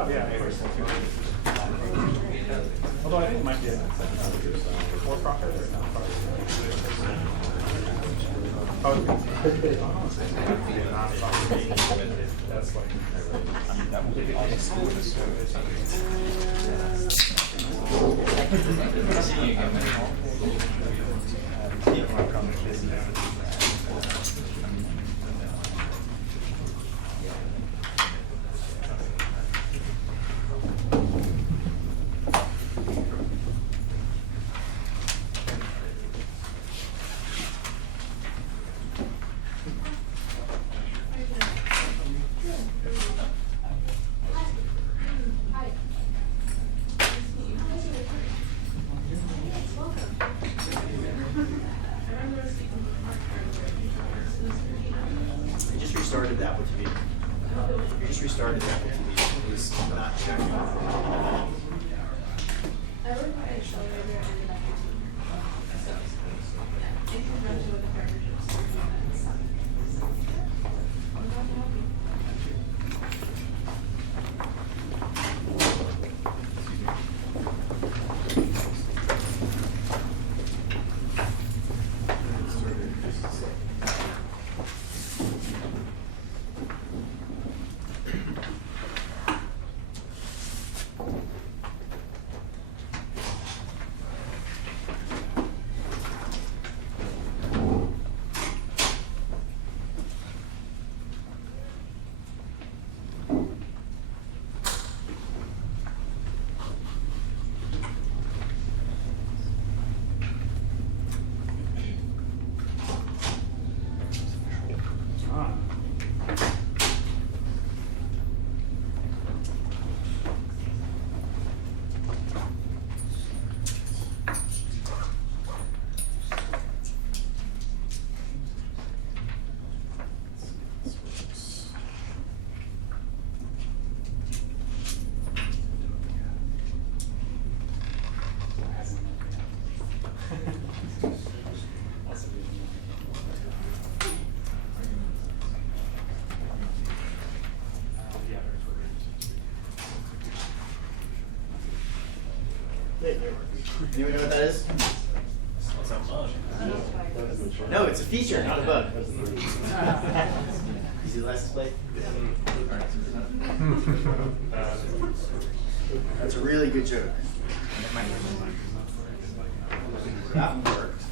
Oh, yeah, of course. Although I think it might be for profit or not profit. That's like, that would be awesome. Restarted that with you. Just restarted that with you. It was not checking. Anyone know what that is? It's a bug. No, it's a feature, not a bug. Easy license plate? That's a really good joke. That one worked.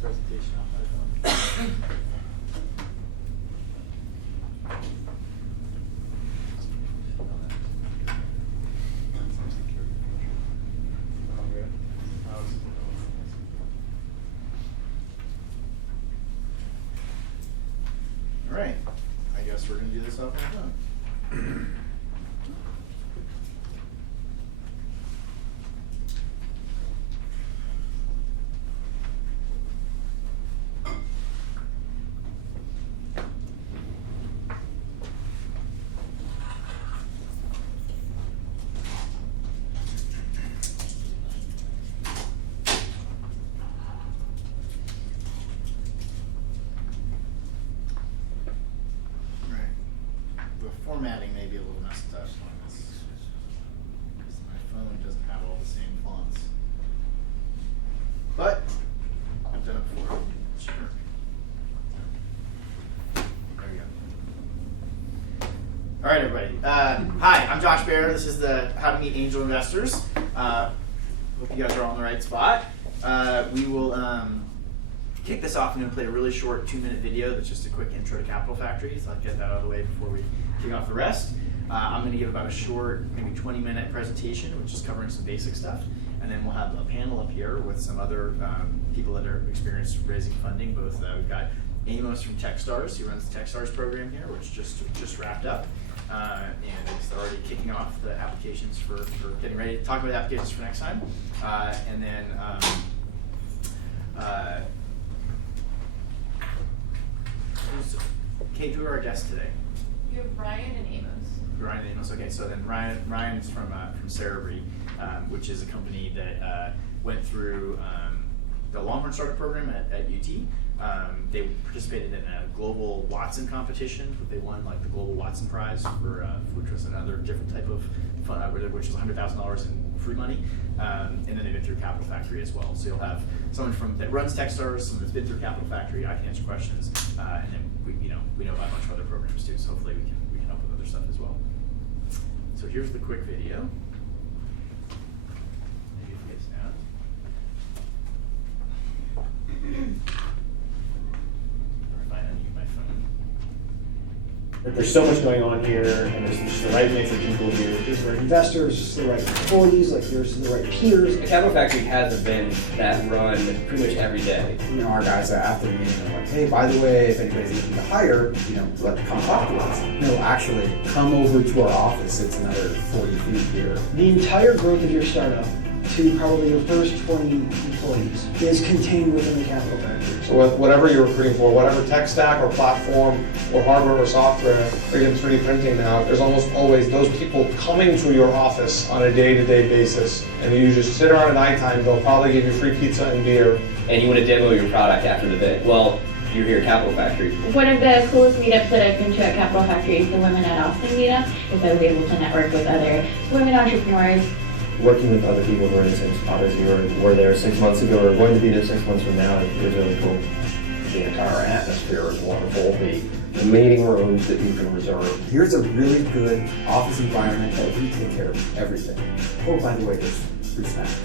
Presentation on my phone. All right, I guess we're going to do this off my phone. Formatting may be a little messed up on this because my phone doesn't have all the same fonts. But I've done it before. Sure. There we go. All right, everybody. Hi, I'm Josh Baer. This is the How to Meet Angel Investors. Hope you guys are all in the right spot. We will kick this off. I'm going to play a really short 2-minute video that's just a quick intro to Capital Factory, so I'll get that out of the way before we kick off the rest. I'm going to give about a short, maybe 20-minute presentation, which is covering some basic stuff, and then we'll have a panel up here with some other people that are experienced raising funding. Both we've got Amos from Techstars, he runs the Techstars program here, which just wrapped up, and it's already kicking off the applications for getting ready to talk about the applications for next time, and then Kate, who are our guests today? You have Ryan and Amos. Ryan and Amos. Okay, so then Ryan's from Cerebri, which is a company that went through the long-run startup program at UT. They participated in a global Watson competition. They won like the Global Watson Prize for which was another different type of fund, which was $100,000 in free money. And then they've been through Capital Factory as well. So you'll have someone that runs Techstars, someone that's been through Capital Factory. I can answer questions, and then we know about a bunch of other programs too. So hopefully we can help with other stuff as well. So here's the quick video. Maybe if it's now. Or if I unmute my phone. There's so much going on here, and there's just the right mix of people here. There's the right investors, just the right employees, like there's the right peers. The Capital Factory has events that run pretty much every day. You know, our guys are after the meeting, they're like, hey, by the way, if anybody's looking to hire, come talk to us. No, actually, come over to our office. It's another 40 feet here. The entire growth of your startup to probably your first 20 employees is contained within the Capital Factory. So whatever you're recruiting for, whatever tech stack or platform or hardware or software, or even 3D printing now, there's almost always those people coming to your office on a day-to-day basis. And you just sit around at nighttime, they'll probably give you free pizza and beer. And you want to demo your product after the event. Well, you're here at Capital Factory. One of the coolest meetups that I've been to at Capital Factory is the Women at Austin meetup, because I was able to network with other women entrepreneurs. Working with other people who are in the same spot as you, or were there 6 months ago, or going to be there 6 months from now, is really cool. The entire atmosphere is wonderful. The meeting rooms that you can reserve. Here's a really good office environment that we take care of everything. Oh, by the way, there's free snacks.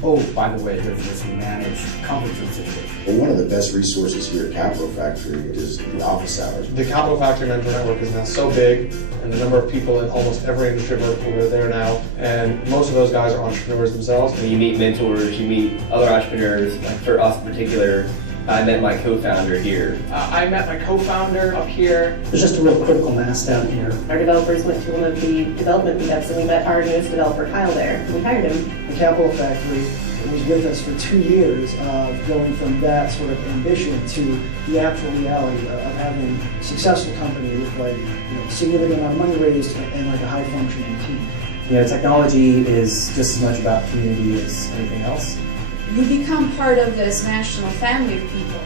Oh, by the way, there's this managed conference room situation. Well, one of the best resources here at Capital Factory is the office hours. The Capital Factory Mentor Network is now so big, and the number of people in almost every industry vertical are there now, and most of those guys are entrepreneurs themselves. And you meet mentors, you meet other entrepreneurs. Like for us in particular, I met my co-founder here. I met my co-founder up here. There's just a real critical mass down here. Our developers went to one of the development meetups and we met our newest developer, Kyle, there. We hired him. The Capital Factory was with us for 2 years of going from that sort of ambition to the actual reality of having a successful company with significant amount of money raised and like a high functioning team. You know, technology is just as much about community as anything else. You become part of this national family of people.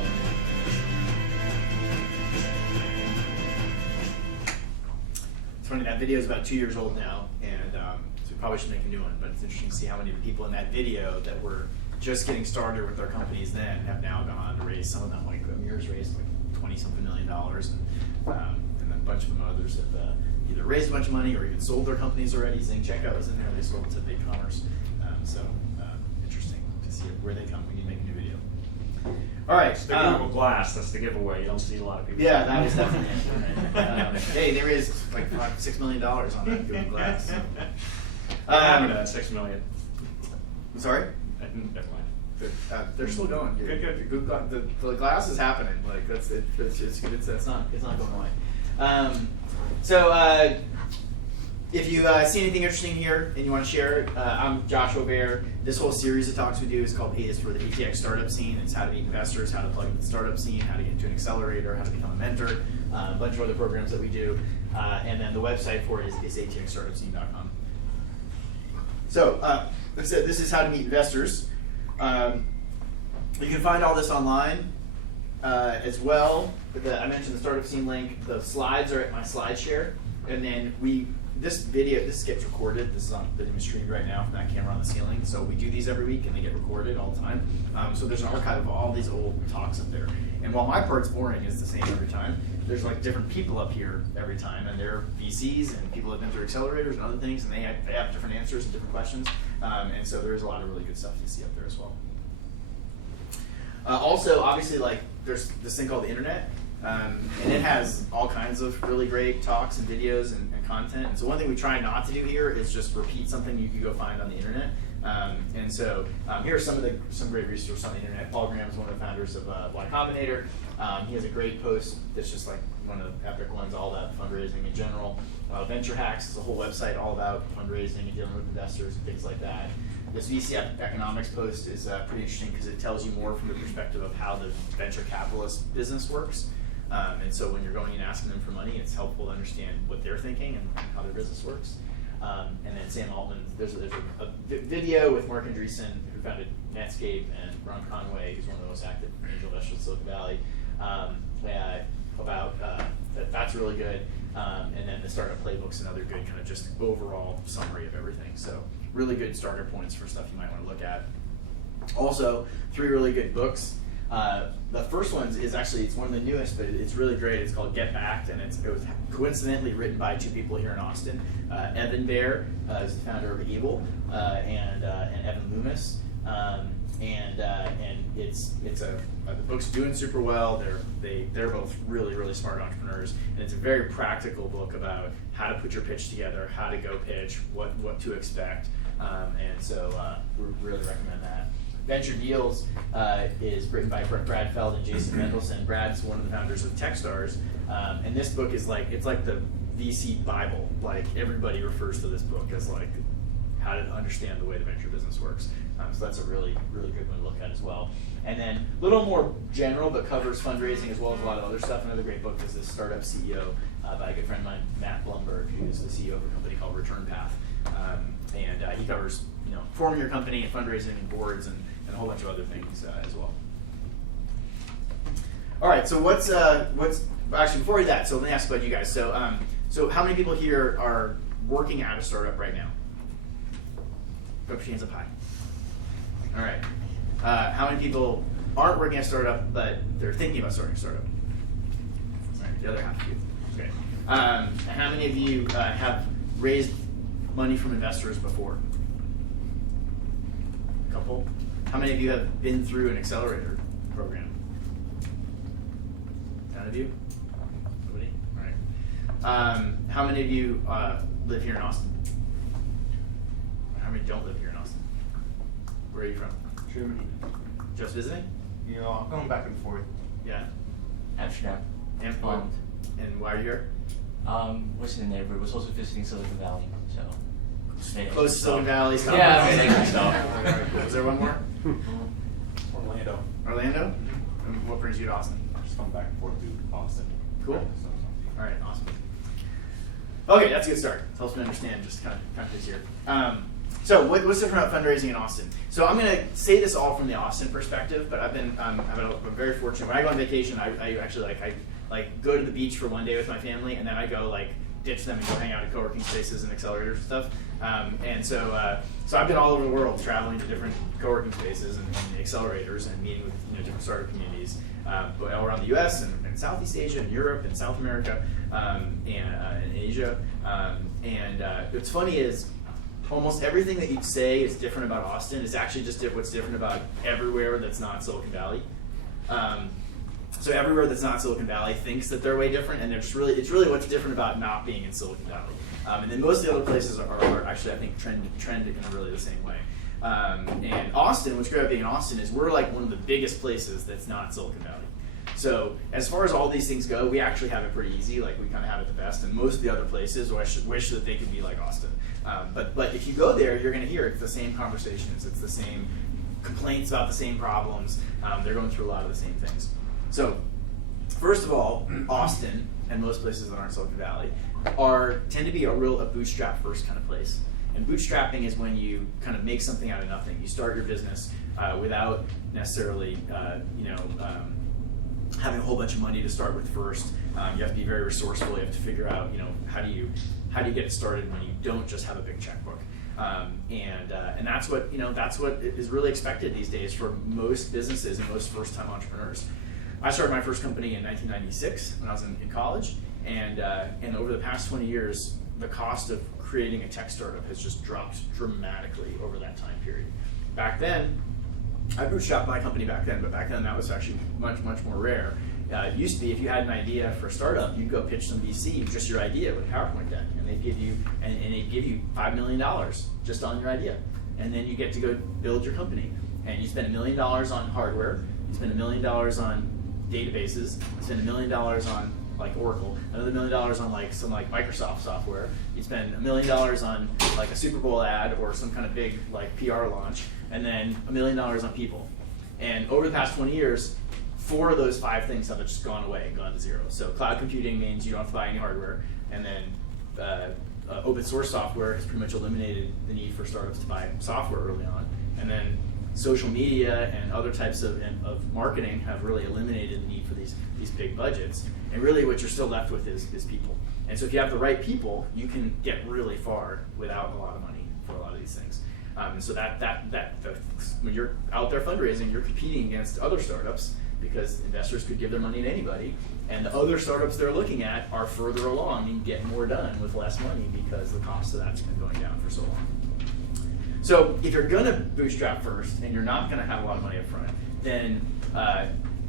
It's funny, that video is about 2 years old now, and so we probably should make a new one, but it's interesting to see how many of the people in that video that were just getting started with their companies then have now gone on to raise, some of them, like Amir's raised like $20-something million, and then a bunch of them others have either raised a bunch of money or even sold their companies already. Zing Checkout was in there, they sold to BigCommerce. Interesting to see where they come when you make a new video. All right. It's the Google Glass, that's the giveaway. You don't see a lot of people. Yeah, that was definitely it. Hey, there is like $6 million on that Google Glass. So. What happened to that $6 million? I'm sorry? Never mind. They're still going. Good. The glass is happening. Like it's good. It's not going away. If you see anything interesting here and you want to share it, I'm Joshua Baer. This whole series of talks we do is called is for the ATX startup scene. It's how to meet investors, how to plug into the startup scene, how to get into an accelerator, how to become a mentor, a bunch of other programs that we do. And then the website for it is atxstartupscene.com. So, like I said, this is how to meet investors. You can find all this online as well. I mentioned the startup scene link. The slides are at my SlideShare. And then this gets recorded. This is being streamed right now from that camera on the ceiling. So we do these every week and they get recorded all the time. So there's an archive of all these old talks up there. And while my part's boring, it's the same every time. There's like different people up here every time, and they're VCs and people that have been through accelerators and other things, and they have different answers and different questions. And so there's a lot of really good stuff you see up there as well. Also, obviously, like there's this thing called the internet, and it has all kinds of really great talks and videos and content. And so one thing we try not to do here is just repeat something you could go find on the internet. Here are some great resources on the internet. Paul Graham is one of the founders of Y Combinator. He has a great post that's just like one of the epic ones, all about fundraising in general. Venture Hacks is a whole website all about fundraising and dealing with investors and things like that. This VC economics post is pretty interesting because it tells you more from the perspective of how the venture capitalist business works. And so when you're going and asking them for money, it's helpful to understand what they're thinking and how their business works. And then Sam Altman, there's a video with Mark Andreessen, who founded Netscape, and Ron Conway, who's one of the most active angel investors in Silicon Valley, about that's really good. And then the Startup Playbook's another good kind of just overall summary of everything. So really good starter points for stuff you might want to look at. Also, 3 really good books. The first one is actually, it's one of the newest, but it's really great. It's called Get Backed, and it was coincidentally written by 2 people here in Austin. Evan Baer is the founder of Able, and Evan Loomis. And the book's doing super well. They're both really smart entrepreneurs, and it's a very practical book about how to put your pitch together, how to go pitch, what to expect, and so we really recommend that. Venture Deals is written by Brad Feld and Jason Mendelson. Brad's one of the founders of Techstars, and this book is it's like the VC Bible. Like, everybody refers to this book as like how to understand the way the venture business works. So that's a really good one to look at as well. And then a little more general, but covers fundraising as well as a lot of other stuff. Another great book is this Startup CEO by a good friend of mine, Matt Blumberg, who's the CEO of a company called Return Path. And he covers forming your company and fundraising and boards and a whole bunch of other things as well. All right, so what's actually before we do that? So let me ask about you guys. So so how many people here are working at a startup right now? Put your hands up high. All right. How many people aren't working at a startup, but they're thinking about starting a startup? All right, the other half of you. Okay. And how many of you have raised money from investors before? A couple. How many of you have been through an accelerator program? None of you? Nobody? All right. How many of you live here in Austin? How many don't live here in Austin? Where are you from? Germany. Just visiting? I'm going back and forth. Yeah. Amsterdam. And why are you here? Was in the neighborhood. Was also visiting Silicon Valley, so. Close to Silicon Valley. Yeah, amazing stuff. Was there one more? Orlando. Orlando? And what brings you to Austin? Just come back and forth to Austin. Cool. All right, awesome. Okay, that's a good start. It helps me understand just kind of this here. So what's different about fundraising in Austin? So I'm going to say this all from the Austin perspective, but I'm very fortunate. When I go on vacation, I actually go to the beach for one day with my family, and then I go ditch them and go hang out at co-working spaces and accelerators and stuff. And so I've been all over the world, traveling to different co-working spaces and accelerators and meeting with different startup communities, but all around the U.S. and Southeast Asia and Europe and South America and Asia. And what's funny is almost everything that you'd say is different about Austin is actually just what's different about everywhere that's not Silicon Valley. So everywhere that's not Silicon Valley thinks that they're way different, and it's really what's different about not being in Silicon Valley. And then most of the other places are actually, I think, trend in really the same way. And Austin, what's great about being in Austin is we're one of the biggest places that's not Silicon Valley. So as far as all these things go, we actually have it pretty easy. We kind of have it the best. And most of the other places, wish that they could be like Austin. But if you go there, you're going to hear it's the same conversations. It's the same complaints about the same problems. They're going through a lot of the same things. So first of all, Austin and most places that aren't Silicon Valley tend to be a bootstrap first kind of place. And bootstrapping is when you kind of make something out of nothing. You start your business without necessarily having a whole bunch of money to start with first. You have to be very resourceful. You have to figure out how do you get it started when you don't just have a big checkbook. And that's what is really expected these days for most businesses and most first-time entrepreneurs. I started my first company in 1996 when I was in college, and over the past 20 years, the cost of creating a tech startup has just dropped dramatically over that time period. Back then, I bootstrapped my company back then, but back then that was actually much more rare. It used to be if you had an idea for a startup, you'd go pitch some VC just your idea with a PowerPoint deck, and they'd give you $5 million just on your idea, and then you get to go build your company, and you spend $1 million on hardware, you spend $1 million on databases, you spend $1 million on Oracle, another $1 million on some Microsoft software, you spend $1 million on a Super Bowl ad or some kind of big PR launch, and then $1 million on people. And over the past 20 years, 4 of those 5 things have just gone away and gone to zero. So cloud computing means you don't have to buy any hardware, and then open source software has pretty much eliminated the need for startups to buy software early on, and then social media and other types of marketing have really eliminated the need for these big budgets. And really what you're still left with is people. And so if you have the right people, you can get really far without a lot of money for a lot of these things. And so when you're out there fundraising, you're competing against other startups because investors could give their money to anybody, and the other startups they're looking at are further along and get more done with less money because the cost of that's been going down for so long. So if you're going to bootstrap first and you're not going to have a lot of money up front, then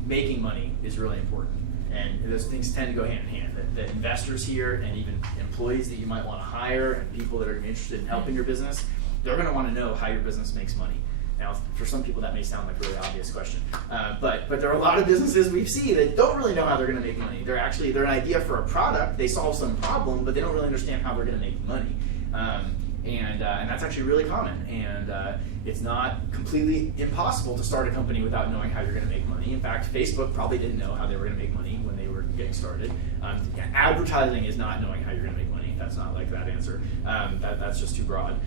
making money is really important. And those things tend to go hand in hand. The investors here and even employees that you might want to hire and people that are interested in helping your business, they're going to want to know how your business makes money. Now, for some people that may sound like a really obvious question, but there are a lot of businesses we see that don't really know how they're going to make money. They're an idea for a product, they solve some problem, but they don't really understand how they're going to make money. And that's actually really common. And it's not completely impossible to start a company without knowing how you're going to make money. In fact, Facebook probably didn't know how they were going to make money when they were getting started. Advertising is not knowing how you're going to make money. That's not like that answer. That's just too broad.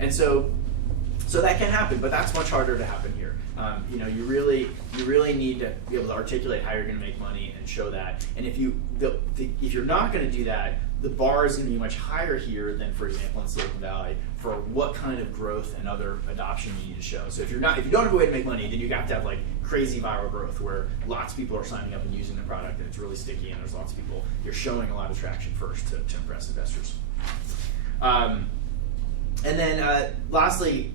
And so that can happen, but that's much harder to happen here. You really need to be able to articulate how you're going to make money and show that. And if you're not going to do that, the bar is going to be much higher here than, for example, in Silicon Valley for what kind of growth and other adoption you need to show. So if you don't have a way to make money, then you have to have like crazy viral growth where lots of people are signing up and using the product and it's really sticky and there's lots of people. You're showing a lot of traction first to impress investors. And then lastly,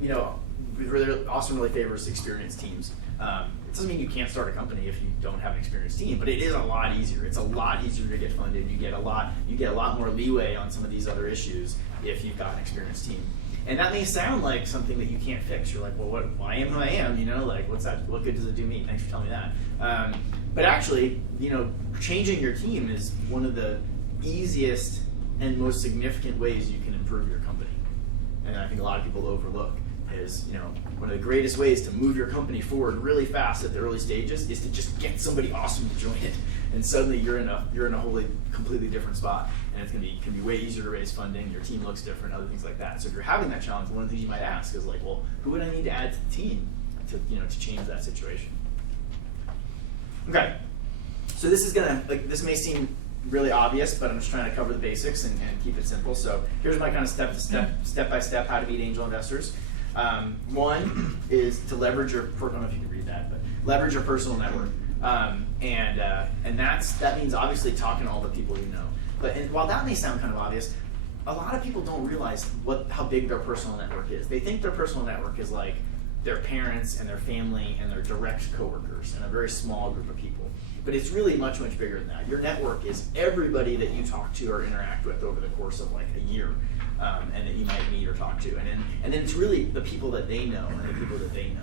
Austin really favors experienced teams. It doesn't mean you can't start a company if you don't have an experienced team, but it is a lot easier. It's a lot easier to get funded. You get a lot more leeway on some of these other issues if you've got an experienced team. And that may sound like something that you can't fix. You're like, well, I am who I am. What's that? What good does it do me? Thanks for telling me that. But actually, changing your team is one of the easiest and most significant ways you can improve your company. And I think a lot of people overlook is, one of the greatest ways to move your company forward really fast at the early stages is to just get somebody awesome to join it, and suddenly you're in a wholly completely different spot, and it's can be way easier to raise funding. Your team looks different, other things like that. So if you're having that challenge, one of the things you might ask is like, well, who would I need to add to the team to change that situation? Okay, so this may seem really obvious, but I'm just trying to cover the basics and keep it simple. So here's my kind of step by step how to meet angel investors. One is to leverage I don't know if you can read that, but leverage your personal network. And that means obviously talking to all the people you know. But while that may sound kind of obvious, a lot of people don't realize how big their personal network is. They think their personal network is like their parents and their family and their direct coworkers and a very small group of people. But it's really much, much bigger than that. Your network is everybody that you talk to or interact with over the course of like a year, and that you might meet or talk to. And then it's really the people that they know and the people that they know.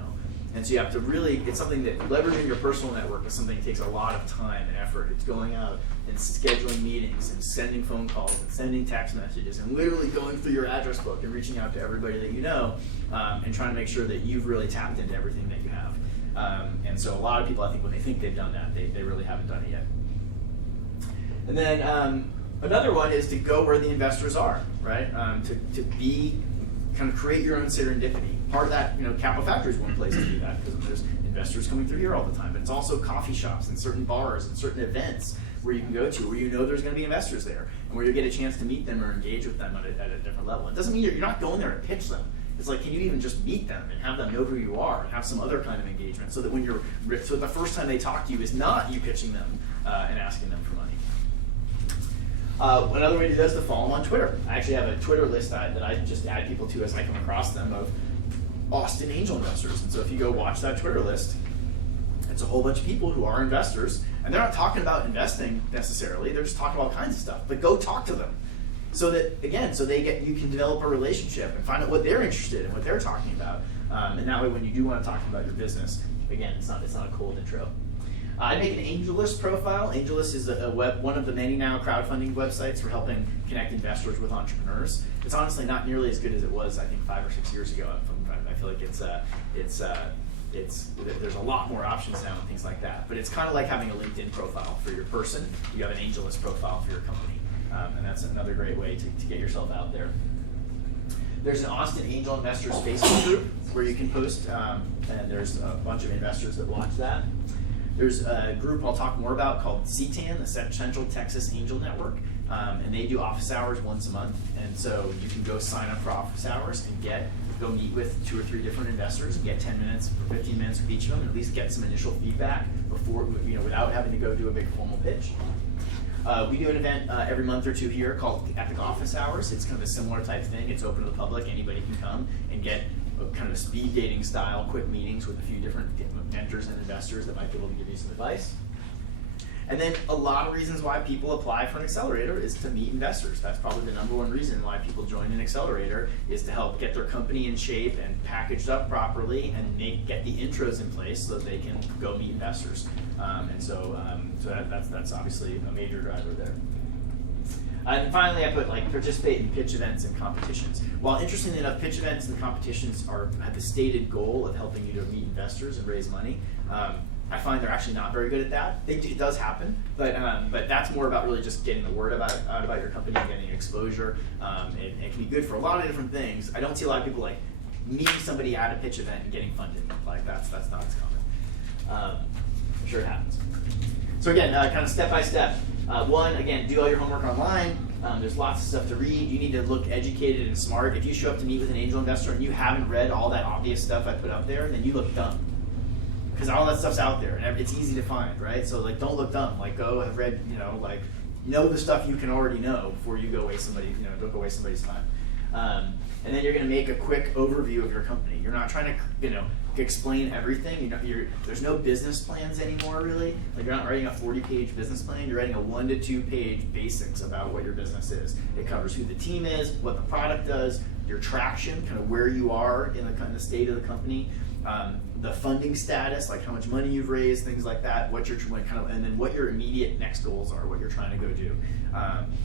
And so you have to it's something that leveraging your personal network is something that takes a lot of time and effort. It's going out and scheduling meetings and sending phone calls and sending text messages and literally going through your address book and reaching out to everybody that you know, and trying to make sure that you've really tapped into everything that you have. And so a lot of people, I think, when they think they've done that, they really haven't done it yet. And then another one is to go where the investors are, right? To be, kind of create your own serendipity. Part of that, Capital Factory is one place to do that because there's investors coming through here all the time. But it's also coffee shops and certain bars and certain events where you can go to where there's going to be investors there and where you get a chance to meet them or engage with them at a different level. It doesn't mean you're not going there to pitch them. It's like, can you even just meet them and have them know who you are and have some other kind of engagement so that so the first time they talk to you is not you pitching them and asking them for money. Another way to do that is to follow them on Twitter. I actually have a Twitter list that I just add people to as I come across them of Austin angel investors. And so if you go watch that Twitter list, it's a whole bunch of people who are investors, and they're not talking about investing necessarily. They're just talking about all kinds of stuff. But go talk to them. So that, again, you can develop a relationship and find out what they're interested in, what they're talking about. And that way, when you do want to talk about your business, again, it's not a cold intro. I make an AngelList profile. AngelList is one of the many now crowdfunding websites for helping connect investors with entrepreneurs. It's honestly not nearly as good as it was, I think, 5 or 6 years ago. I feel like there's a lot more options now and things like that. But it's kind of like having a LinkedIn profile for your person. You have an AngelList profile for your company, and that's another great way to get yourself out there. There's an Austin Angel Investors Facebook group where you can post, and there's a bunch of investors that watch that. There's a group I'll talk more about called CTAN, the Central Texas Angel Network, and they do office hours once a month. And so you can go sign up for office hours and go meet with 2 or 3 different investors and get 10 minutes or 15 minutes with each of them, and at least get some initial feedback before, without having to go do a big formal pitch. We do an event every month or 2 here called Epic Office Hours. It's kind of a similar type thing. It's open to the public. Anybody can come and get kind of a speed dating style, quick meetings with a few different mentors and investors that might be able to give you some advice. And then a lot of reasons why people apply for an accelerator is to meet investors. That's probably the number one reason why people join an accelerator, is to help get their company in shape and packaged up properly and get the intros in place so that they can go meet investors. So that's obviously a major driver there. And finally, I put participate in pitch events and competitions. While interestingly enough, pitch events and competitions have the stated goal of helping you to meet investors and raise money. I find they're actually not very good at that. It does happen, but that's more about really just getting the word out about your company and getting exposure. It can be good for a lot of different things. I don't see a lot of people meeting somebody at a pitch event and getting funded. That's not as common. I'm sure it happens. So again, kind of step by step. One, again, do all your homework online. There's lots of stuff to read. You need to look educated and smart. If you show up to meet with an angel investor and you haven't read all that obvious stuff I put up there, then you look dumb. Because all that stuff's out there and it's easy to find, right? So don't look dumb. Go have read, know the stuff you can already know before you go waste somebody, don't go waste somebody's time. And then you're going to make a quick overview of your company. You're not trying to, explain everything. There's no business plans anymore, really. You're not writing a 40-page business plan. You're writing a 1 to 2 page basics about what your business is. It covers who the team is, what the product does, your traction, kind of where you are in the state of the company, the funding status, like how much money you've raised, things like that, and then what your immediate next goals are, what you're trying to go do.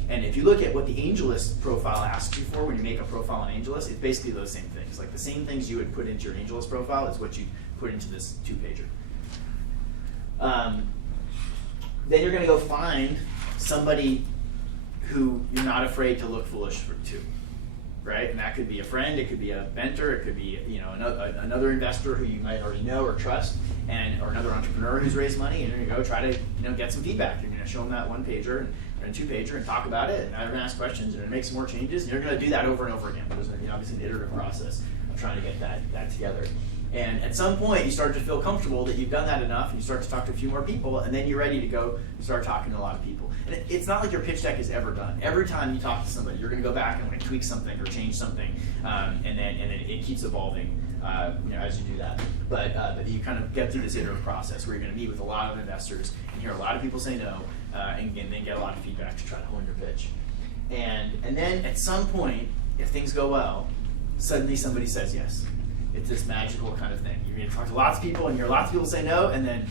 And if you look at what the AngelList profile asks you for when you make a profile on AngelList, it's basically those same things. The same things you would put into your AngelList profile is what you put into this 2-pager. Then you're going to go find somebody who you're not afraid to look foolish to. Right, and that could be a friend, it could be a mentor, it could be another investor who you might already know or trust, or another entrepreneur who's raised money, and you're gonna go try to get some feedback. You're gonna show them that 1-pager and 2-pager and talk about it, and now you're gonna ask questions and make some more changes, and you're gonna do that over and over again. There's obviously an iterative process of trying to get that together. And at some point, you start to feel comfortable that you've done that enough, and you start to talk to a few more people, and then you're ready to go start talking to a lot of people. And it's not like your pitch deck is ever done. Every time you talk to somebody, you're going to go back and tweak something or change something, and then it keeps evolving as you do that. But you kind of get through this iterative process where you're going to meet with a lot of investors and hear a lot of people say no, and then get a lot of feedback to try to hone your pitch. And then at some point, if things go well, suddenly somebody says yes. It's this magical kind of thing. You're going to talk to lots of people and hear lots of people say no, and then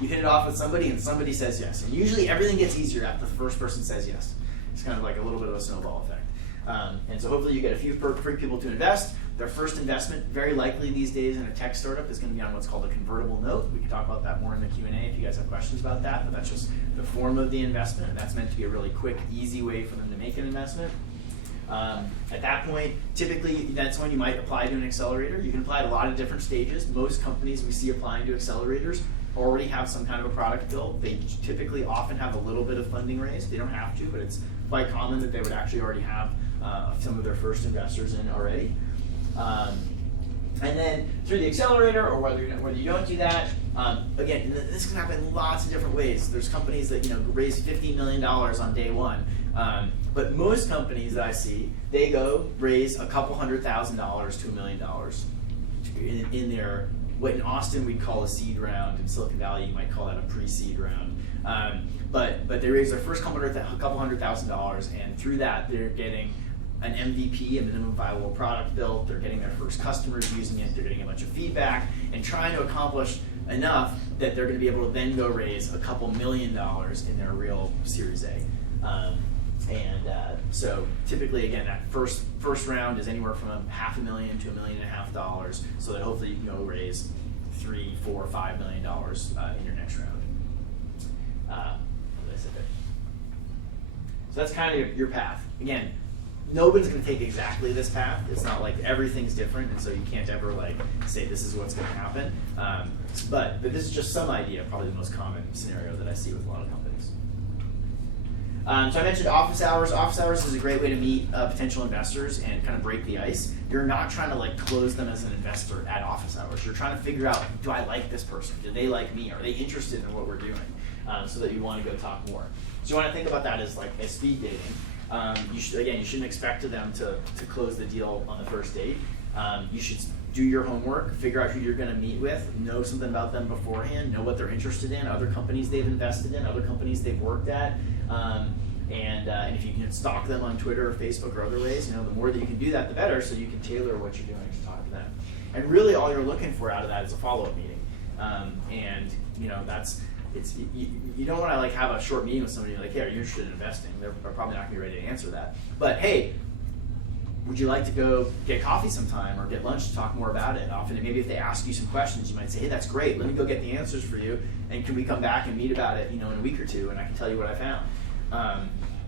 you hit it off with somebody and somebody says yes. And usually everything gets easier after the first person says yes. It's kind of like a little bit of a snowball effect. And so hopefully you get a few people to invest. Their first investment, very likely these days in a tech startup, is going to be on what's called a convertible note. We can talk about that more in the Q&A if you guys have questions about that, but that's just the form of the investment, and that's meant to be a really quick, easy way for them to make an investment. At that point, typically that's when you might apply to an accelerator. You can apply at a lot of different stages. Most companies we see applying to accelerators already have some kind of a product built. They typically often have a little bit of funding raised. They don't have to, but it's quite common that they would actually already have some of their first investors in already. And then through the accelerator, or whether you don't do that, again, this can happen in lots of different ways. There's companies that raise $50 million on day one. But most companies that I see, they go raise a couple $100,000 to $1 million in their, what in Austin we'd call a seed round. In Silicon Valley you might call that a pre-seed round. But they raise their first couple $100,000, and through that they're getting an MVP, a minimum viable product built. They're getting their first customers using it. They're getting a bunch of feedback and trying to accomplish enough that they're going to be able to then go raise a couple $1 million in their real Series A. So typically, again, that first round is anywhere from $500,000 to $1.5 million, so that hopefully you can go raise $3 4 or $5 million in your next round. What did I say there? So that's kind of your path. Again, nobody's going to take exactly this path. It's not like everything's different, and so you can't ever like say this is what's going to happen. But this is just some idea, probably the most common scenario that I see with a lot of companies. So I mentioned office hours. Office hours is a great way to meet potential investors and kind of break the ice. You're not trying to like close them as an investor at office hours. You're trying to figure out, do I like this person? Do they like me? Are they interested in what we're doing? So that you want to go talk more. So you want to think about that as like as speed dating. You shouldn't expect them to close the deal on the first date. You should do your homework, figure out who you're going to meet with, know something about them beforehand, know what they're interested in, other companies they've invested in, other companies they've worked at, and if you can stalk them on Twitter or Facebook or other ways, the more that you can do that, the better, so you can tailor what you're doing to talk to them. And really, all you're looking for out of that is a follow-up meeting, you don't want to like have a short meeting with somebody like, hey, are you interested in investing? They're probably not going to be ready to answer that. But hey, would you like to go get coffee sometime or get lunch to talk more about it? Often, maybe if they ask you some questions, you might say, hey, that's great. Let me go get the answers for you, and can we come back and meet about it, in a week or two, and I can tell you what I found.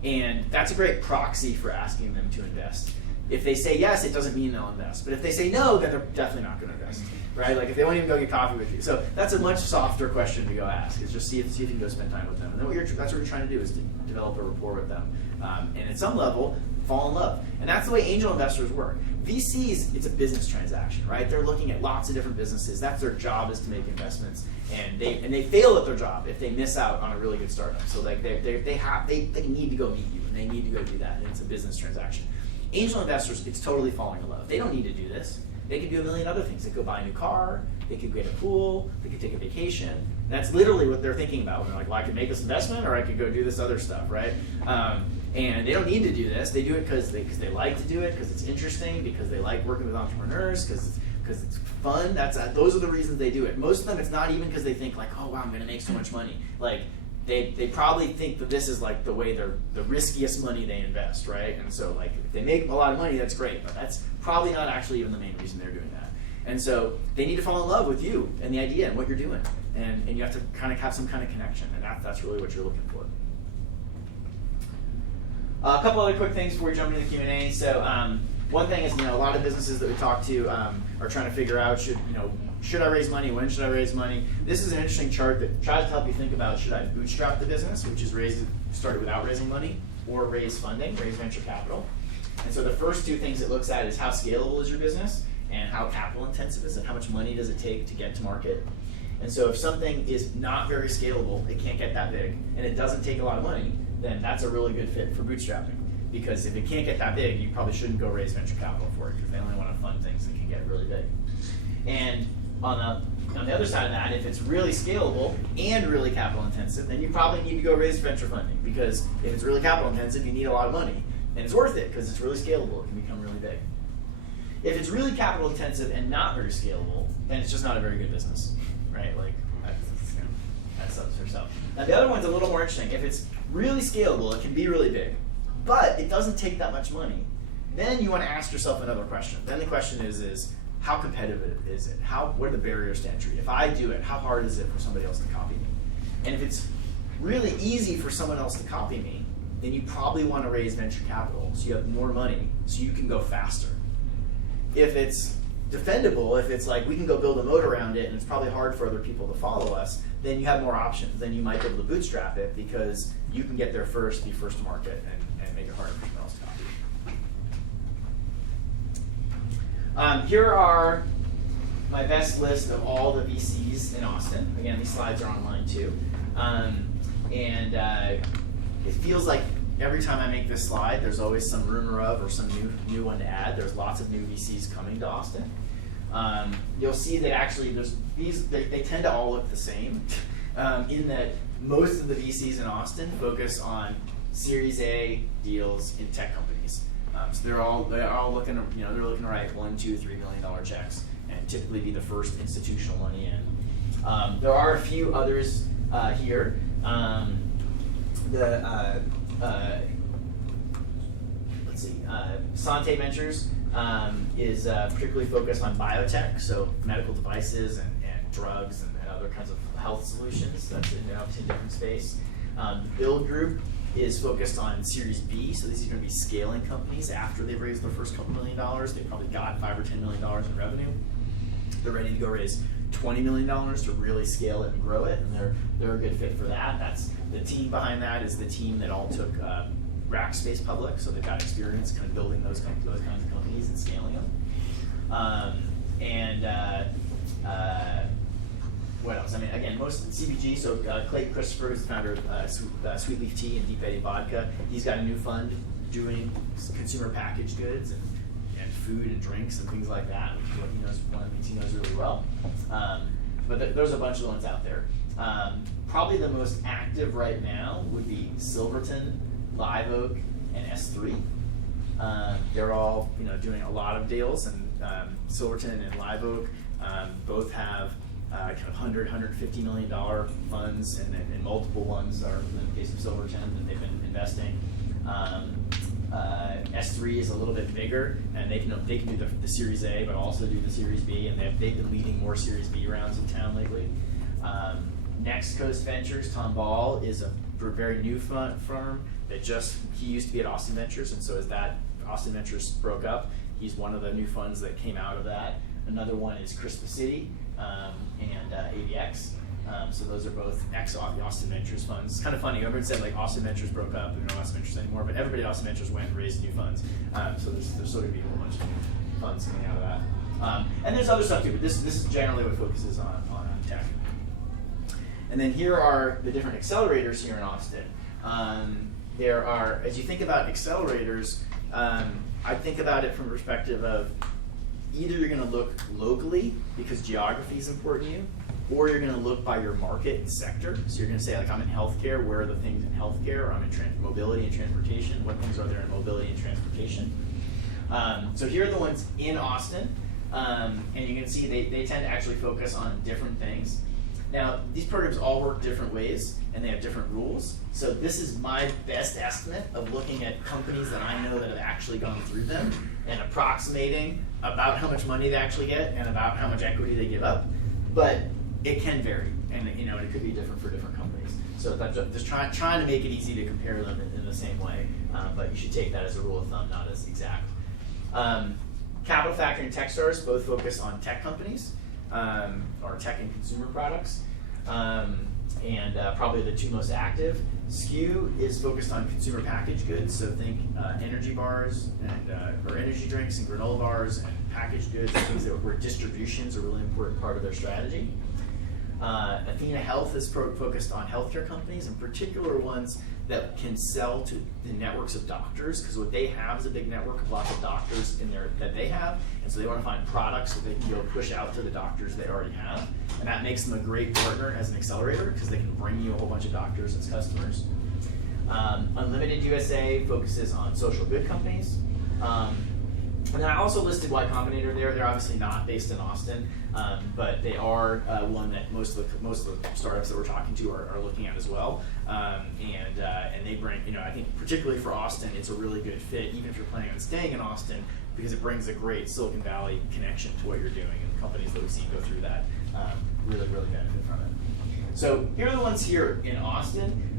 And that's a great proxy for asking them to invest. If they say yes, it doesn't mean they'll invest. But if they say no, then they're definitely not going to invest, right? Like if they won't even go get coffee with you. So that's a much softer question to go ask. Is just see if you can go spend time with them. And then that's what you're trying to do is to develop a rapport with them. And at some level, fall in love. And that's the way angel investors work. VCs, it's a business transaction, right? They're looking at lots of different businesses. That's their job, is to make investments. And they fail at their job if they miss out on a really good startup. So like they need to go meet you, and they need to go do that. And it's a business transaction. Angel investors, it's totally falling in love. They don't need to do this. They could do a million other things. They could buy a new car, they could get a pool, they could take a vacation. And that's literally what they're thinking about when they're like, well, I could make this investment, or I could go do this other stuff, right? And they don't need to do this. They do it because they like to do it, because it's interesting, because they like working with entrepreneurs, because it's fun. Those are the reasons they do it. Most of them, it's not even because they think like, oh wow, I'm going to make so much money. Like they probably think that this is like the way the riskiest money they invest, right? And so like if they make a lot of money, that's great, but that's probably not actually even the main reason they're doing that. And so they need to fall in love with you and the idea and what you're doing, and you have to kind of have some kind of connection, and that's really what you're looking for. A couple other quick things before we jump into the Q&A. So one thing is, a lot of businesses that we talk to are trying to figure out, should I raise money? When should I raise money? This is an interesting chart that tries to help you think about, should I bootstrap the business, which is started without raising money, or raise funding, raise venture capital. And so the first two things it looks at is how scalable is your business, and how capital intensive is it, how much money does it take to get to market. And so if something is not very scalable, it can't get that big, and it doesn't take a lot of money, then that's a really good fit for bootstrapping. Because if it can't get that big, you probably shouldn't go raise venture capital for it, because they only want to fund things that can get really big. And on the other side of that, if it's really scalable and really capital intensive, then you probably need to go raise venture funding, because if it's really capital intensive, you need a lot of money, and it's worth it because it's really scalable. It can become really big. If it's really capital intensive and not very scalable, then it's just not a very good business, right? Like that subs herself. Now the other one's a little more interesting. If it's really scalable, it can be really big, but it doesn't take that much money. Then you want to ask yourself another question. Then the question is how competitive is it? What are the barriers to entry? If I do it, how hard is it for somebody else to copy me? And if it's really easy for someone else to copy me, then you probably want to raise venture capital so you have more money so you can go faster. If it's defendable, if it's like we can go build a moat around it and it's probably hard for other people to follow us, then you have more options. Then you might be able to bootstrap it because you can get there first, be first to market, and make it harder for someone else to copy. Here are my best list of all the VCs in Austin. Again, these slides are online too. It feels like every time I make this slide, there's always some rumor of or some new one to add. There's lots of new VCs coming to Austin. You'll see that actually they tend to all look the same in that most of the VCs in Austin focus on Series A deals in tech companies. So they're all looking to, they're looking to write $1, $2, $3 million checks and typically be the first institutional money in. There are a few others here. Let's see. Sante Ventures is particularly focused on biotech, so medical devices and drugs and other kinds of health solutions. That's obviously a different space. The Build Group is focused on Series B, so these are going to be scaling companies after they've raised their first couple $1 million. They've probably got $5 or $10 million in revenue. They're ready to go raise $20 million to really scale it and grow it, and they're a good fit for that. That's the team behind that is the team that all took Rackspace public, so they've got experience kind of building those kinds of companies and scaling them. What else? I mean, again, most CPG. So Clayton Christopher is the founder of Sweet Leaf Tea and Deep Eddy Vodka. He's got a new fund doing consumer packaged goods and food and drinks and things like that, which is what he knows, one of the things he knows really well. But there's a bunch of ones out there. Probably the most active right now would be Silverton, Live Oak, and S3. They're all doing a lot of deals, and Silverton and Live Oak both have kind of $100, $150 million funds, and multiple ones are, in the case of Silverton, that they've been investing. S3 is a little bit bigger, and they can do the Series A, but also do the Series B, and they've been leading more Series B rounds in town lately. Next Coast Ventures, Tom Ball is a very new firm that he used to be at Austin Ventures, and so as that Austin Ventures broke up, he's one of the new funds that came out of that. Another one is Christmas City and AVX. So those are both ex-Austin Ventures funds. It's kind of funny. Everyone said like Austin Ventures broke up, there's no Austin Ventures anymore, but everybody at Austin Ventures went and raised new funds. So there's sort of a whole bunch of funds coming out of that. And there's other stuff too, but this is generally what focuses on tech. And then here are the different accelerators here in Austin. There are, as you think about accelerators, I think about it from the perspective of either you're going to look locally because geography is important to you, or you're going to look by your market and sector. So you're going to say, like, I'm in healthcare, where are the things in healthcare? Or I'm in mobility and transportation, what things are there in mobility and transportation? So here are the ones in Austin, and you can see they tend to actually focus on different things. Now, these programs all work different ways, and they have different rules. So this is my best estimate of looking at companies that I know that have actually gone through them and approximating about how much money they actually get and about how much equity they give up. But it can vary, and it could be different for different companies. So just trying to make it easy to compare them in the same way, but you should take that as a rule of thumb, not as exact. Capital Factory and Techstars both focus on tech companies, or tech and consumer products, and probably the two most active. SKU is focused on consumer packaged goods, so think energy bars and or energy drinks and granola bars and packaged goods, and things where distribution is a really important part of their strategy. Athena Health is focused on healthcare companies, in particular ones that can sell to the networks of doctors, because what they have is a big network of lots of doctors that they have, and so they want to find products that they can go push out to the doctors they already have, and that makes them a great partner as an accelerator because they can bring you a whole bunch of doctors as customers. Unlimited USA focuses on social good companies. And then I also listed Y Combinator there. They're obviously not based in Austin, but they are one that most of the startups that we're talking to are looking at as well. And they bring, I think particularly for Austin, it's a really good fit, even if you're planning on staying in Austin, because it brings a great Silicon Valley connection to what you're doing, and companies that we've seen go through that really benefit from it. So here are the ones here in Austin.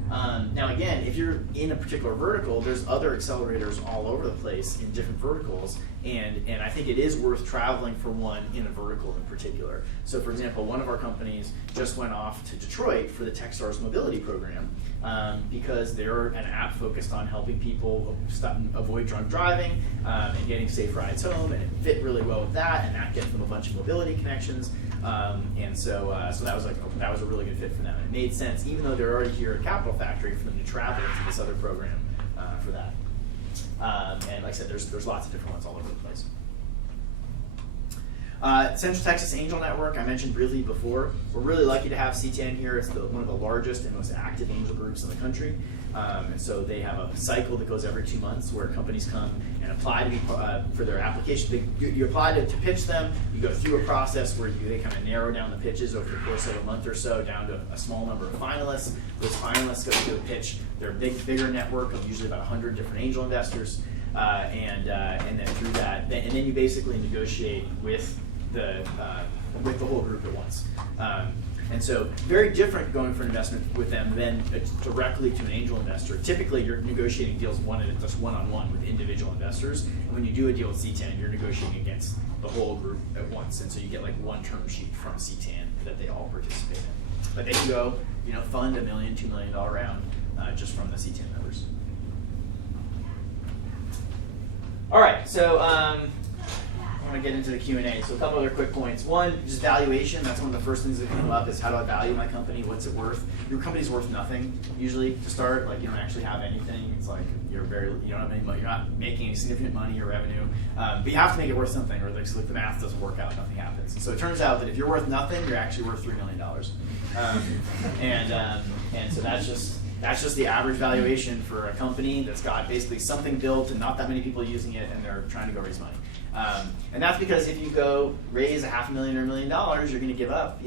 Now again, if you're in a particular vertical, there's other accelerators all over the place in different verticals, and I think it is worth traveling for one in a vertical in particular. So for example, one of our companies just went off to Detroit for the Techstars mobility program because they're an app focused on helping people avoid drunk driving and getting safe rides home, and it fit really well with that, and that gets them a bunch of mobility connections. So that was a really good fit for them. It made sense, even though they're already here at Capital Factory, for them to travel to this other program for that. And like I said, there's lots of different ones all over the place. Central Texas Angel Network, I mentioned briefly before. We're really lucky to have CTN here. It's one of the largest and most active angel groups in the country. And so they have a cycle that goes every 2 months where companies come and apply to be for their application. You apply to pitch them. You go through a process where they kind of narrow down the pitches over the course of a month or so down to a small number of finalists. Those finalists go to pitch their bigger network of usually about 100 different angel investors, and then through that, and then you basically negotiate with the whole group at once. And so very different going for an investment with them than directly to an angel investor. Typically, you're negotiating deals just one-on-one with individual investors. And when you do a deal with C10, you're negotiating against the whole group at once. And so you get like one term sheet from C10 that they all participate in. But they can go, fund $1 million, $2 million round just from the C10 members. All right, so I want to get into the Q&A. So a couple other quick points. One, just valuation. That's one of the first things that come up is how do I value my company? What's it worth? Your company's worth nothing usually to start. Like you don't actually have anything. It's like you don't have any money. You're not making any significant money or revenue. But you have to make it worth something, or like the math doesn't work out. Nothing happens. And so it turns out that if you're worth nothing, you're actually worth $3 million. And so that's just the average valuation for a company that's got basically something built and not that many people using it, and they're trying to go raise money. And that's because if you go raise $500,000 or $1 million, you're going to give up,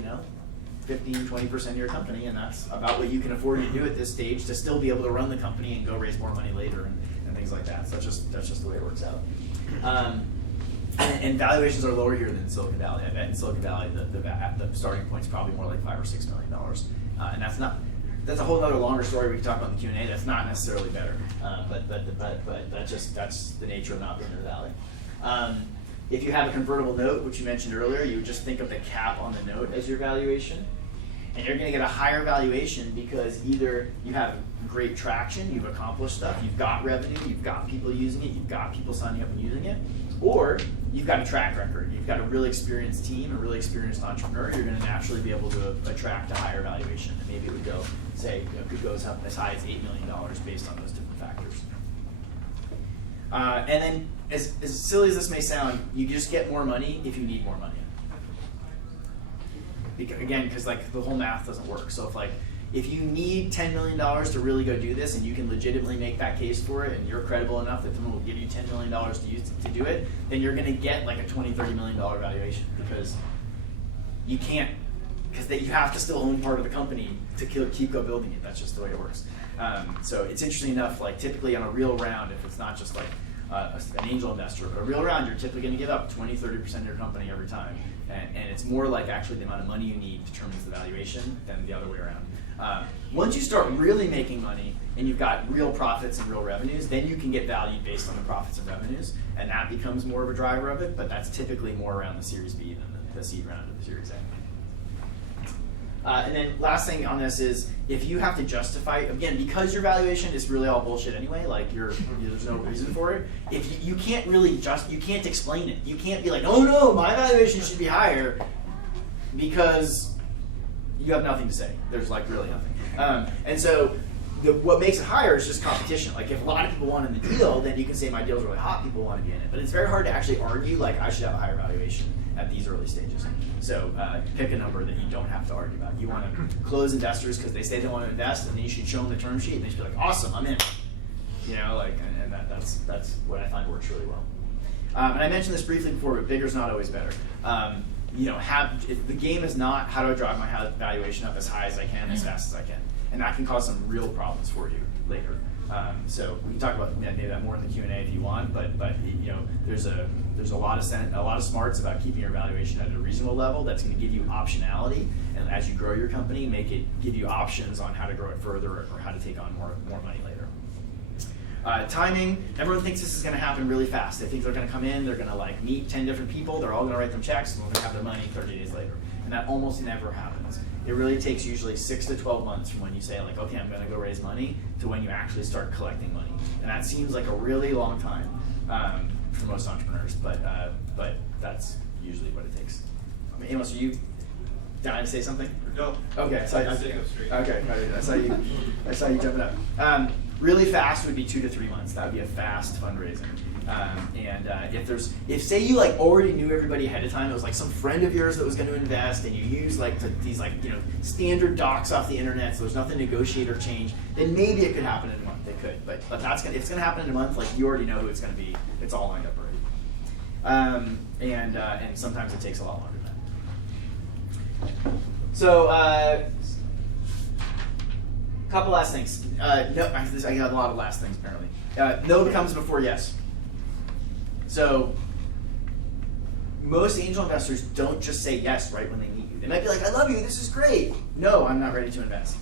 15, 20% of your company, and that's about what you can afford to do at this stage to still be able to run the company and go raise more money later and things like that. So that's just the way it works out. And valuations are lower here than Silicon Valley. I bet in Silicon Valley the starting point is probably more like $5 or $6 million, and that's a whole other longer story we can talk about in the Q&A. That's not necessarily better, but that's the nature of not being in the Valley. If you have a convertible note, which you mentioned earlier, you would just think of the cap on the note as your valuation. And you're going to get a higher valuation because either you have great traction, you've accomplished stuff, you've got revenue, you've got people using it, you've got people signing up and using it, or you've got a track record. You've got a really experienced team, a really experienced entrepreneur. You're going to naturally be able to attract a higher valuation. And maybe it would go, could go as high as $8 million based on those different factors. And then, as silly as this may sound, you just get more money if you need more money. Because the whole math doesn't work. So if you need $10 million to really go do this, and you can legitimately make that case for it, and you're credible enough that someone will give you $10 million to do it, then you're going to get like a $20, $30 million valuation because you can't, because you have to still own part of the company to keep building it. That's just the way it works. So it's interesting enough. Typically on a real round, if it's not just an angel investor, but a real round, you're typically going to give up 20, 30% of your company every time. And it's more like actually the amount of money you need determines the valuation than the other way around. Once you start really making money and you've got real profits and real revenues, then you can get valued based on the profits and revenues, and that becomes more of a driver of it, but that's typically more around the Series B than the seed round of the Series A. And then last thing on this is if you have to justify, again, because your valuation is really all bullshit anyway, there's no reason for it. If you can't really you can't explain it. You can't be like, oh no, my valuation should be higher because you have nothing to say. There's really nothing. And so what makes it higher is just competition. If a lot of people want in the deal, then you can say my deal's really hot, people want to be in it. But it's very hard to actually argue I should have a higher valuation at these early stages. So pick a number that you don't have to argue about. You want to close investors because they say they want to invest, and then you should show them the term sheet, and they should be like, awesome, I'm in. And that's what I find works really well. And I mentioned this briefly before, but bigger's not always better. The game is not how do I drive my valuation up as high as I can, as fast as I can. And that can cause some real problems for you later. So we can talk about maybe that more in the Q&A if you want, but there's a lot of smarts about keeping your valuation at a reasonable level that's going to give you optionality, and as you grow your company, give you options on how to grow it further or how to take on more money later. Timing, everyone thinks this is going to happen really fast. They think they're going to come in, they're going to meet 10 different people, they're all going to write them checks, and they're going to have their money 30 days later. And that almost never happens. It really takes usually 6 to 12 months from when you say okay, I'm going to go raise money to when you actually start collecting money. And that seems like a really long time for most entrepreneurs, but that's usually what it takes. Amos, are you dying to say something? No. Okay, I think I'm straight. Okay, I saw you jumping up. Really fast would be 2 to 3 months. That would be a fast fundraising. If say you already knew everybody ahead of time, it was some friend of yours that was going to invest, and you use these standard docs off the internet, so there's nothing to negotiate or change, then maybe it could happen in a month. It could, but if it's going to happen in a month, you already know who it's going to be. It's all lined up already. And sometimes it takes a lot longer than that. So. Couple last things. No, I got a lot of last things apparently. No comes before yes. So most angel investors don't just say yes right when they meet you. They might be like, I love you, this is great. No, I'm not ready to invest.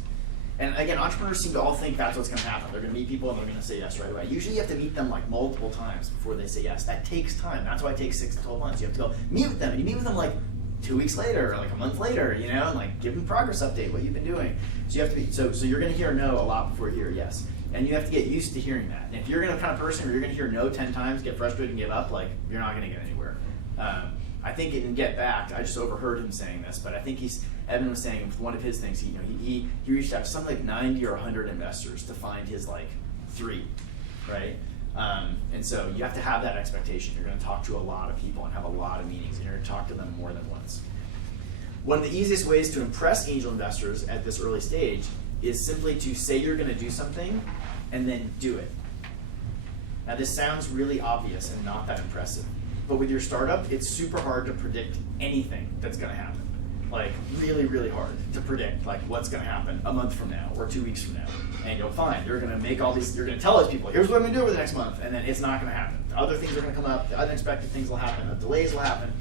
And again, entrepreneurs seem to all think that's what's going to happen. They're going to meet people and they're going to say yes right away. Usually you have to meet them like multiple times before they say yes. That takes time. That's why it takes 6 to 12 months. You have to go meet with them, and you meet with them like 2 weeks later or like a month later, you know, and like give them a progress update, what you've been doing. So you have to be, so you're going to hear no a lot before you hear yes. And you have to get used to hearing that. And if you're the kind of person where you're going to hear no 10 times, get frustrated and give up, like you're not going to get anywhere. I think in Get Back, I just overheard him saying this, but I think Evan was saying one of his things, he reached out to something like 90 or 100 investors to find his like 3, right? And so you have to have that expectation. You're going to talk to a lot of people and have a lot of meetings, and you're going to talk to them more than once. One of the easiest ways to impress angel investors at this early stage is simply to say you're going to do something and then do it. Now this sounds really obvious and not that impressive. But with your startup, it's super hard to predict anything that's going to happen. Like really, really hard to predict like what's going to happen a month from now or 2 weeks from now. And you'll find you're going to make all these. You're going to tell those people, here's what I'm going to do over the next month, and then it's not going to happen. Other things are going to come up. The unexpected things will happen. The delays will happen.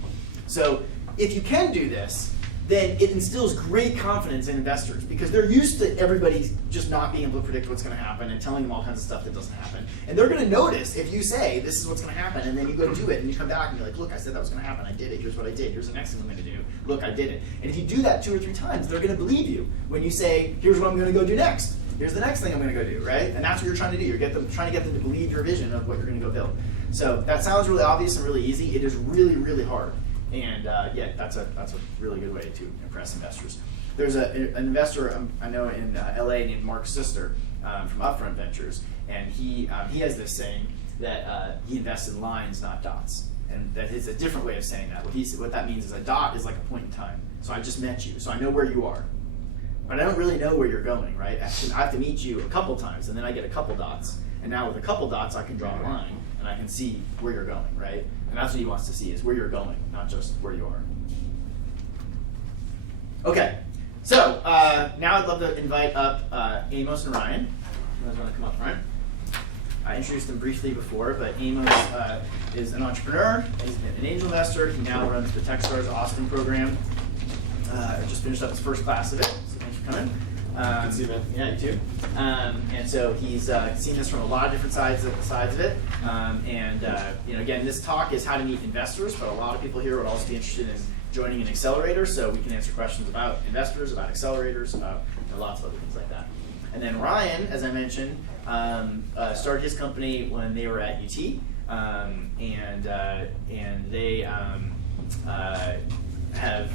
So if you can do this, then it instills great confidence in investors because they're used to everybody just not being able to predict what's going to happen and telling them all kinds of stuff that doesn't happen. And they're going to notice if you say, this is what's going to happen, and then you go do it, and you come back and you're like, look, I said that was going to happen. I did it. Here's what I did. Here's the next thing I'm going to do. Look, I did it. And if you do that 2 or 3 times, they're going to believe you when you say, here's what I'm going to go do next. Here's the next thing I'm going to go do, right? And that's what you're trying to do. You're trying to get them to believe your vision of what you're going to go build. So that sounds really obvious and really easy. It is really, really hard. And yeah, that's a really good way to impress investors. There's an investor I know in LA named Mark Sister from Upfront Ventures, and he has this saying that he invests in lines, not dots. And that is a different way of saying that. What that means is a dot is like a point in time. So I just met you, so I know where you are. But I don't really know where you're going, right? I have to meet you a couple times, and then I get a couple dots. And now with a couple dots, I can draw a line, and I can see where you're going, right? And that's what he wants to see, is where you're going, not just where you are. Okay, so now I'd love to invite up Amos and Ryan. You guys want to come up front? I introduced them briefly before, but Amos is an entrepreneur. He's been an angel investor. He now runs the Techstars Austin program. Just finished up his first class of it, so thanks for coming. Good to see you, man. Yeah, you too. And so he's seen this from a lot of different sides of it. Again, this talk is how to meet investors, but a lot of people here would also be interested in joining an accelerator, so we can answer questions about investors, about accelerators, about lots of other things like that. And then Ryan, as I mentioned, started his company when they were at UT, and they have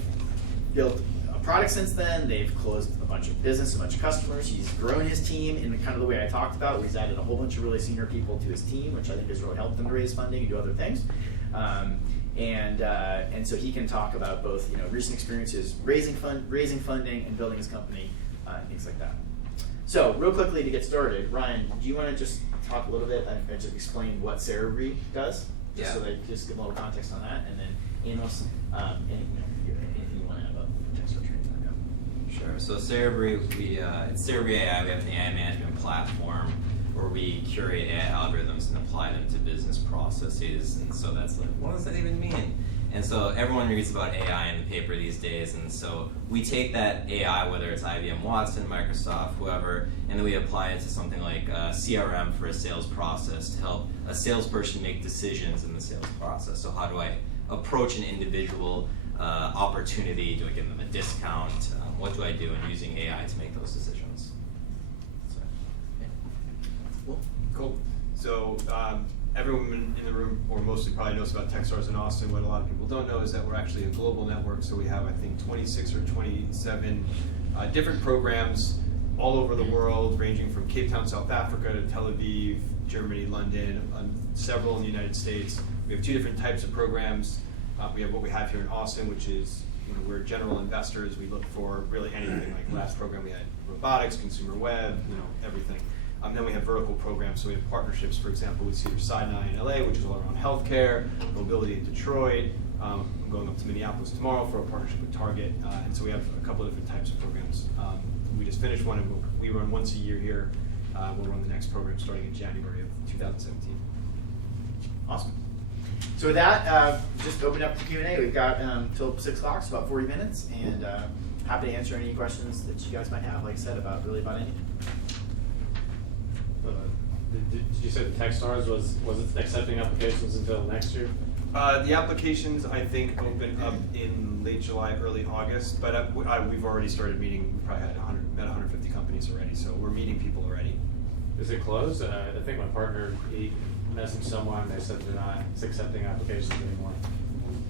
built a product since then. They've closed a bunch of business, a bunch of customers. He's grown his team in kind of the way I talked about, where he's added a whole bunch of really senior people to his team, which I think has really helped them to raise funding and do other things. And so he can talk about both recent experiences raising funding and building his company, things like that. So real quickly to get started, Ryan, do you want to just talk a little bit and just explain what Cerebri does? Just so they just give a little context on that, and then Amos, anything you want to add about Techstars training? Sure. So Cerebri, it's Cerebri AI. We have an AI management platform where we curate AI algorithms and apply them to business processes. And so that's like, what does that even mean? And so everyone reads about AI in the paper these days, and so we take that AI, whether it's IBM Watson, Microsoft, whoever, and then we apply it to something like CRM for a sales process to help a salesperson make decisions in the sales process. So how do I approach an individual opportunity? Do I give them a discount? What do I do? And using AI to make those decisions. So, yeah. Cool. So everyone in the room, or mostly, probably knows about Techstars in Austin. What a lot of people don't know is that we're actually a global network. So we have, I think, 26 or 27 different programs all over the world, ranging from Cape Town, South Africa, to Tel Aviv, Germany, London, several in the United States. We have 2 different types of programs. We have what we have here in Austin, which is, we're general investors. We look for really anything. Like last program, we had robotics, consumer web, everything. Then we have vertical programs, so we have partnerships, for example, with Cedars-Sinai in LA, which is all around healthcare, mobility in Detroit. I'm going up to Minneapolis tomorrow for a partnership with Target, and so we have a couple of different types of programs. We just finished one, and we run once a year here. We'll run the next program starting in January of 2017. Awesome. So with that, just open up the Q&A. We've got till 6 o'clock, so about 40 minutes, and happy to answer any questions that you guys might have, like I said, about anything. Did you say the Techstars was it accepting applications until next year? The applications, I think, open up in late July, early August, but we've already started meeting. We probably had 150 companies already, so we're meeting people already. Is it closed? I think my partner, he messaged someone, they said they're not accepting applications anymore.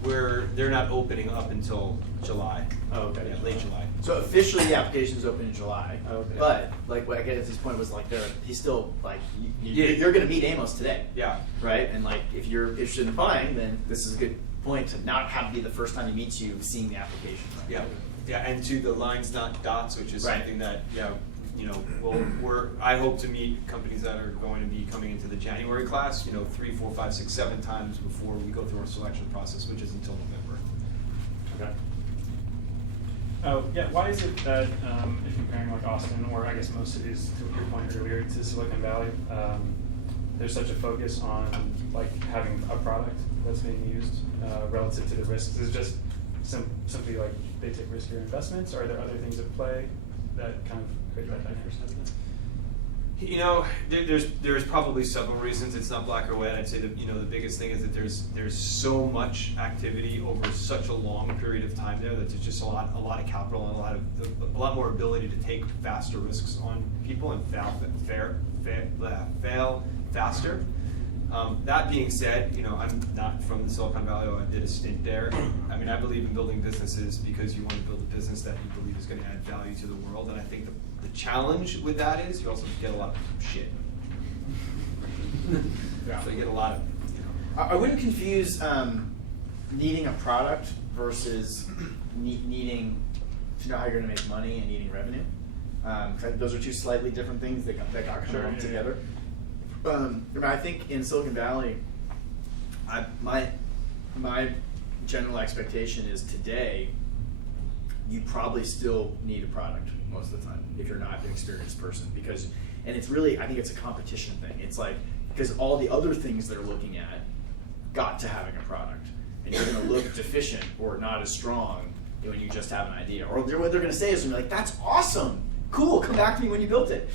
They're not opening up until July. Oh, okay. Yeah, late July. So officially the application's open in July. Okay. But like what I get at this point was like he's still like you're gonna meet Amos today. Yeah. Right? And like if you're interested in applying, then this is a good point to not have to be the first time he meets you seeing the application. Right? Yeah. Yeah, and to the lines not dots, which is something that I hope to meet companies that are going to be coming into the January class, 3, 4, 5, 6, 7 times before we go through our selection process, which is until November. Okay. Oh, yeah, why is it that if comparing like Austin, or I guess most cities, to your point earlier, to Silicon Valley, there's such a focus on like having a product that's being used relative to the risks? Is it just simply like they take riskier investments, or are there other things at play that kind of create that dynamic? There's probably several reasons. It's not black or white. I'd say that the biggest thing is that there's so much activity over such a long period of time there that there's just a lot of capital and a lot more ability to take faster risks on people and fail faster. That being said, I'm not from the Silicon Valley. I did a stint there. I mean, I believe in building businesses because you want to build a business that you believe is going to add value to the world. And I think the challenge with that is you also get a lot of shit. Yeah. So you get a lot of. I wouldn't confuse needing a product versus needing to know how you're going to make money and needing revenue. Those are two slightly different things that got come together. I think in Silicon Valley, my general expectation is today, you probably still need a product most of the time if you're not an experienced person, and it's really, I think it's a competition thing. It's like, because all the other things they're looking at got to having a product, and you're going to look deficient or not as strong when you just have an idea. Or what they're going to say is going to be like, that's awesome, cool, come back to me when you built it.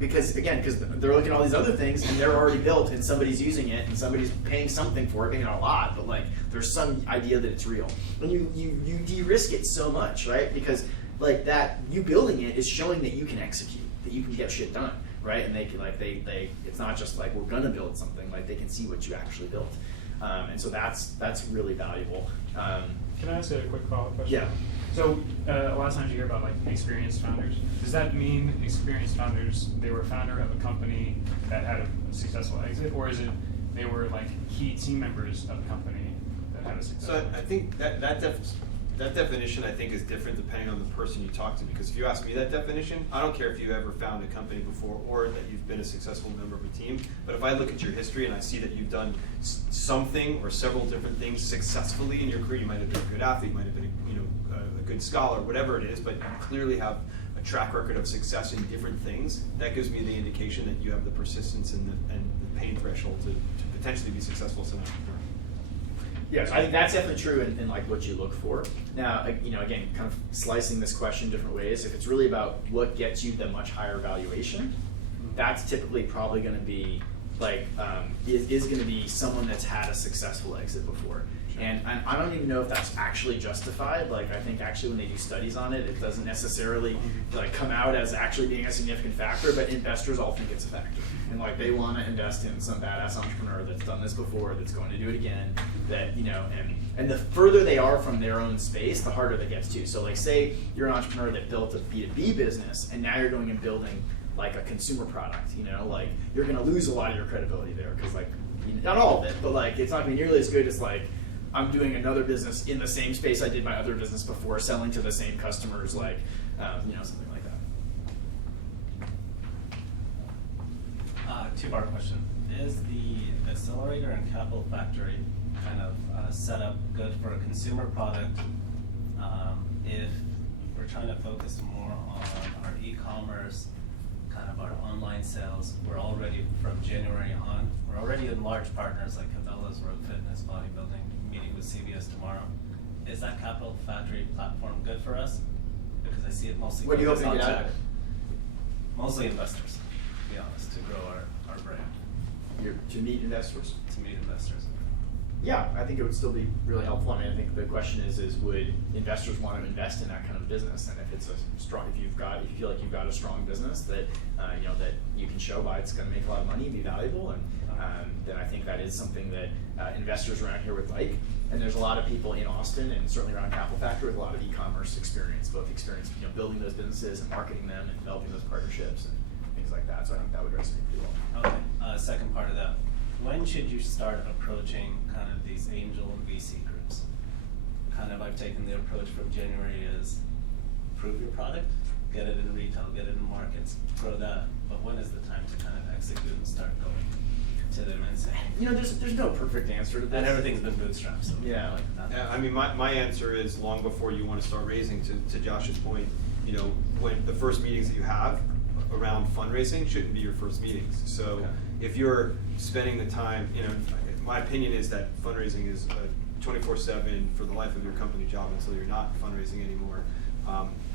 Because they're looking at all these other things and they're already built and somebody's using it and somebody's paying something for it, maybe not a lot, but like there's some idea that it's real. And you de-risk it so much, right? Because like that, you building it is showing that you can execute, that you can get shit done, right? And they it's not just like we're gonna build something, like they can see what you actually built. And so that's really valuable. Can I ask a quick follow-up question? Yeah. So a lot of times you hear about like experienced founders. Does that mean experienced founders, they were a founder of a company that had a successful exit, or is it they were like key team members of a company that had a successful exit? So I think that definition I think is different depending on the person you talk to, because if you ask me that definition, I don't care if you ever found a company before or that you've been a successful member of a team, but if I look at your history and I see that you've done something or several different things successfully in your career, you might have been a good athlete, you might have been a good scholar, whatever it is, but you clearly have a track record of success in different things, that gives me the indication that you have the persistence and the pain threshold to potentially be successful as an entrepreneur. Yeah, so I think that's definitely true in like what you look for. Now, again, kind of slicing this question different ways. If it's really about what gets you the much higher valuation, that's typically probably going to be like is going to be someone that's had a successful exit before. And I don't even know if that's actually justified. Like, I think actually when they do studies on it, it doesn't necessarily like come out as actually being a significant factor, but investors all think it's a factor. And like they want to invest in some badass entrepreneur that's done this before, that's going to do it again, that, and the further they are from their own space, the harder that gets to. So like say you're an entrepreneur that built a B2B business and now you're going and building like a consumer product, like you're going to lose a lot of your credibility there because like, not all of it, but like it's not going to be nearly as good as like, I'm doing another business in the same space I did my other business before, selling to the same customers, like, something like that. Two-part question. Is the accelerator and capital factory kind of set up good for a consumer product if we're trying to focus more on our e-commerce kind of our online sales. We're already, from January on, we're already in large partners like Cabela's, Road Fitness, Bodybuilding, meeting with CVS tomorrow. Is that Capital Factory platform good for us? Because I see it mostly What are you focused hoping to on get out of tech. it? Mostly investors, to be honest, to grow our brand. To meet investors. To meet investors. Yeah, I think it would still be really helpful. I mean, I think the question is would investors want to invest in that kind of business? And if it's a strong, if you feel like you've got a strong business that that you can show by it's going to make a lot of money and be valuable, and then I think that is something that investors around here would like. And there's a lot of people in Austin and certainly around Capital Factory with a lot of e-commerce experience, both experience building those businesses and marketing them and developing those partnerships and things like that. So I think that would resonate pretty well. Okay. Second part of that. When should you start approaching kind of these angel and VC groups? Kind of I've taken the approach from January is prove your product, get it in retail, get it in markets, grow that. But when is the time to kind of execute and start going to them and say, there's no perfect answer to this. And everything's been bootstrapped, so yeah. I mean, my answer is long before you want to start raising. To Josh's point, when the first meetings that you have around fundraising shouldn't be your first meetings. So if you're spending the time, my opinion is that fundraising is a 24/7 for the life of your company job until you're not fundraising anymore.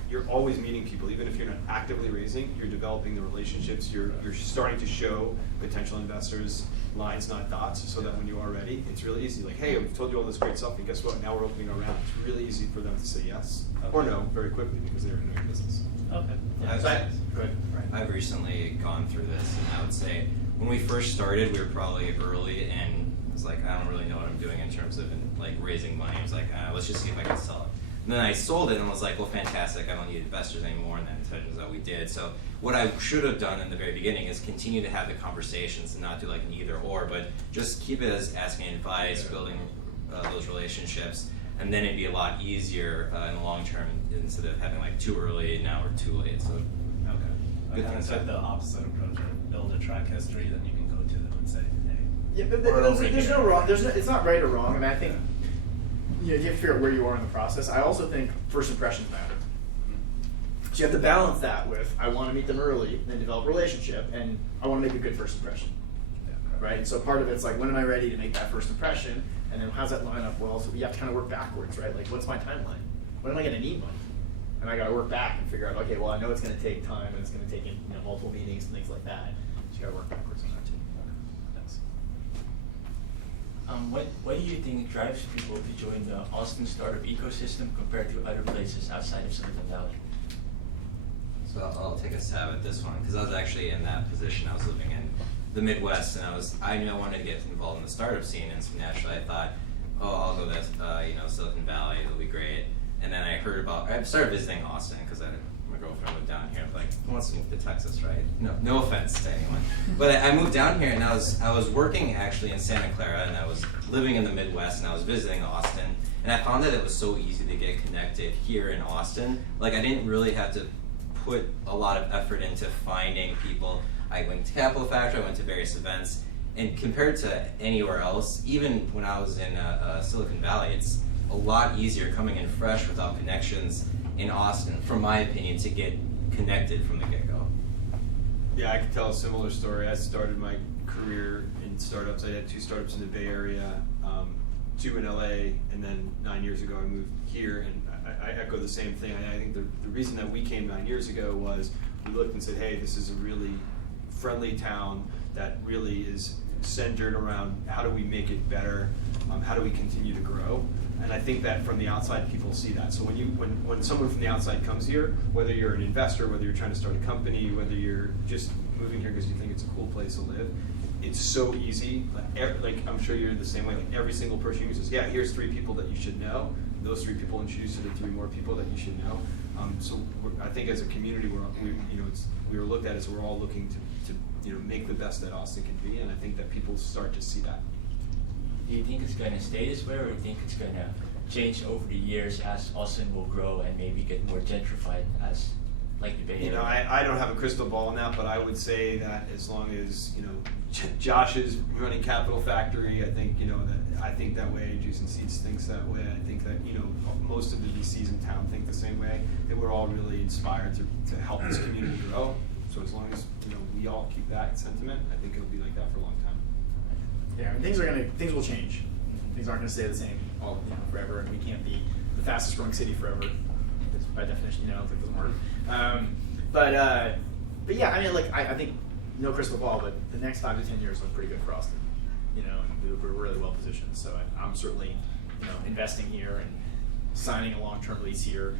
You're always meeting people, even if you're not actively raising. You're developing the relationships. You're starting to show potential investors lines, not dots, so that when you are ready, it's really easy. Like, hey, we've told you all this great stuff, and guess what? Now we're opening our round. It's really easy for them to say yes or no very quickly because they're in their business. Okay. Good. I've recently gone through this, and I would say when we first started, we were probably early, and it was like, I don't really know what I'm doing in terms of raising money. I was like, let's just see if I can sell it. And then I sold it and was like, well, fantastic, I don't need investors anymore, and then it turns out we did. So what I should have done in the very beginning is continue to have the conversations and not do like an either or, but just keep it as asking advice, building those relationships, and then it'd be a lot easier in the long term instead of having too early now or too late. So I kind of took the opposite approach. Build a track history, then you can go to them and say, hey. Yeah, but there's no wrong. It's not right or wrong. I mean, I think you have to figure out where you are in the process. I also think first impressions matter. So you have to balance that with I want to meet them early and develop a relationship, and I want to make a good first impression. Right? And so part of it's like, when am I ready to make that first impression? And then how's that line up well? So you have to kind of work backwards, right? Like, what's my timeline? When am I going to need money? And I got to work back and figure out, okay, well, I know it's going to take time and it's going to take multiple meetings and things like that. So you got to work backwards on that too. Thanks. What do you think drives people to join the Austin startup ecosystem compared to other places outside of Silicon Valley? So I'll take a stab at this one because I was actually in that position. I was living in the Midwest, and I knew I wanted to get involved in the startup scene, and so naturally I thought, I'll go to Silicon Valley. It'll be great. And then I started visiting Austin because my girlfriend moved down here. I'm like, who wants to move to Texas, right? No offense to anyone, but I moved down here, and I was working actually in Santa Clara, and I was living in the Midwest, and I was visiting Austin, and I found that it was so easy to get connected here in Austin. Like, I didn't really have to put a lot of effort into finding people. I went to Capital Factory, I went to various events, and compared to anywhere else, even when I was in Silicon Valley, it's a lot easier coming in fresh without connections in Austin, from my opinion, to get connected from the get-go. Yeah, I could tell a similar story. I started my career in startups. I had 2 startups in the Bay Area, 2 in LA, and then 9 years ago I moved here, and I echo the same thing. I think the reason that we came 9 years ago was we looked and said, hey, this is a really friendly town that really is centered around how do we make it better, how do we continue to grow. And I think that from the outside, people see that. So when someone from the outside comes here, whether you're an investor, whether you're trying to start a company, whether you're just moving here because you think it's a cool place to live, it's so easy. Like I'm sure you're the same way. Like every single person uses, yeah, here's 3 people that you should know. Those 3 people introduce you to 3 more people that you should know. So I think as a community, we were looked at as we're all looking to make the best that Austin can be, and I think that people start to see that. Do you think it's going to stay this way, or do you think it's going to change over the years as Austin will grow and maybe get more gentrified as like the Bay Area? I don't have a crystal ball on that, but I would say that as long as Josh is running Capital Factory, I think I think that way. Juice and Seeds thinks that way. I think that most of the VCs in town think the same way. That we're all really inspired to help this community grow. So as long as we all keep that sentiment, I think it'll be like that for a long time. Yeah, and things will change. Things aren't going to stay the same all forever, and we can't be the fastest growing city forever. That's by definition, it doesn't work. But yeah, I mean, like I think no crystal ball, but the next 5 to 10 years look pretty good for Austin. And we're really well positioned. So I'm certainly investing here and signing a long-term lease here,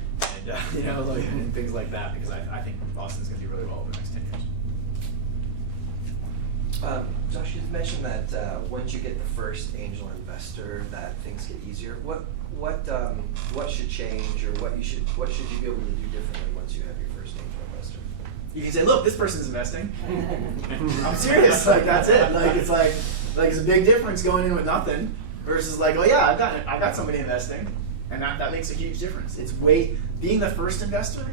and and things like that, because I think Austin's going to do really well over the next 10 years. Josh, you mentioned that once you get the first angel investor, that things get easier. What should change, or what should you be able to do differently once you have your first angel investor? You can say, look, this person's investing. I'm serious. Like that's it. Like it's a big difference going in with nothing versus like, oh yeah, I've got somebody investing, and that makes a huge difference. Being the first investor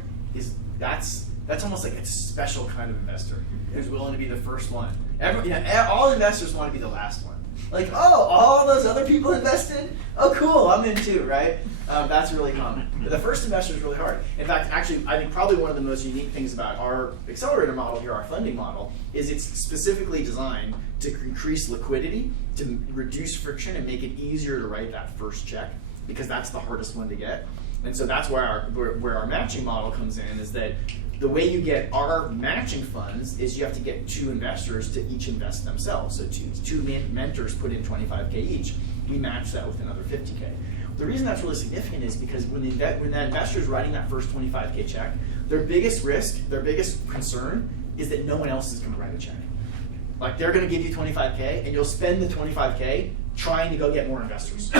that's almost like a special kind of investor who's willing to be the first one. All investors want to be the last one. Like, oh, all those other people invested? Oh, cool, I'm in too, right? That's really common. But the first investor is really hard. In fact, actually, I think probably one of the most unique things about our accelerator model here, our funding model, is it's specifically designed to increase liquidity, to reduce friction, and make it easier to write that first check, because that's the hardest one to get. And so that's where our matching model comes in, is that the way you get our matching funds is you have to get 2 investors to each invest themselves. So two mentors put in $25K each. We match that with another $50K. The reason that's really significant is because when that investor is writing that first $25K check, their biggest risk, their biggest concern is that no one else is going to write a check. Like they're going to give you $25K, and you'll spend the $25K trying to go get more investors.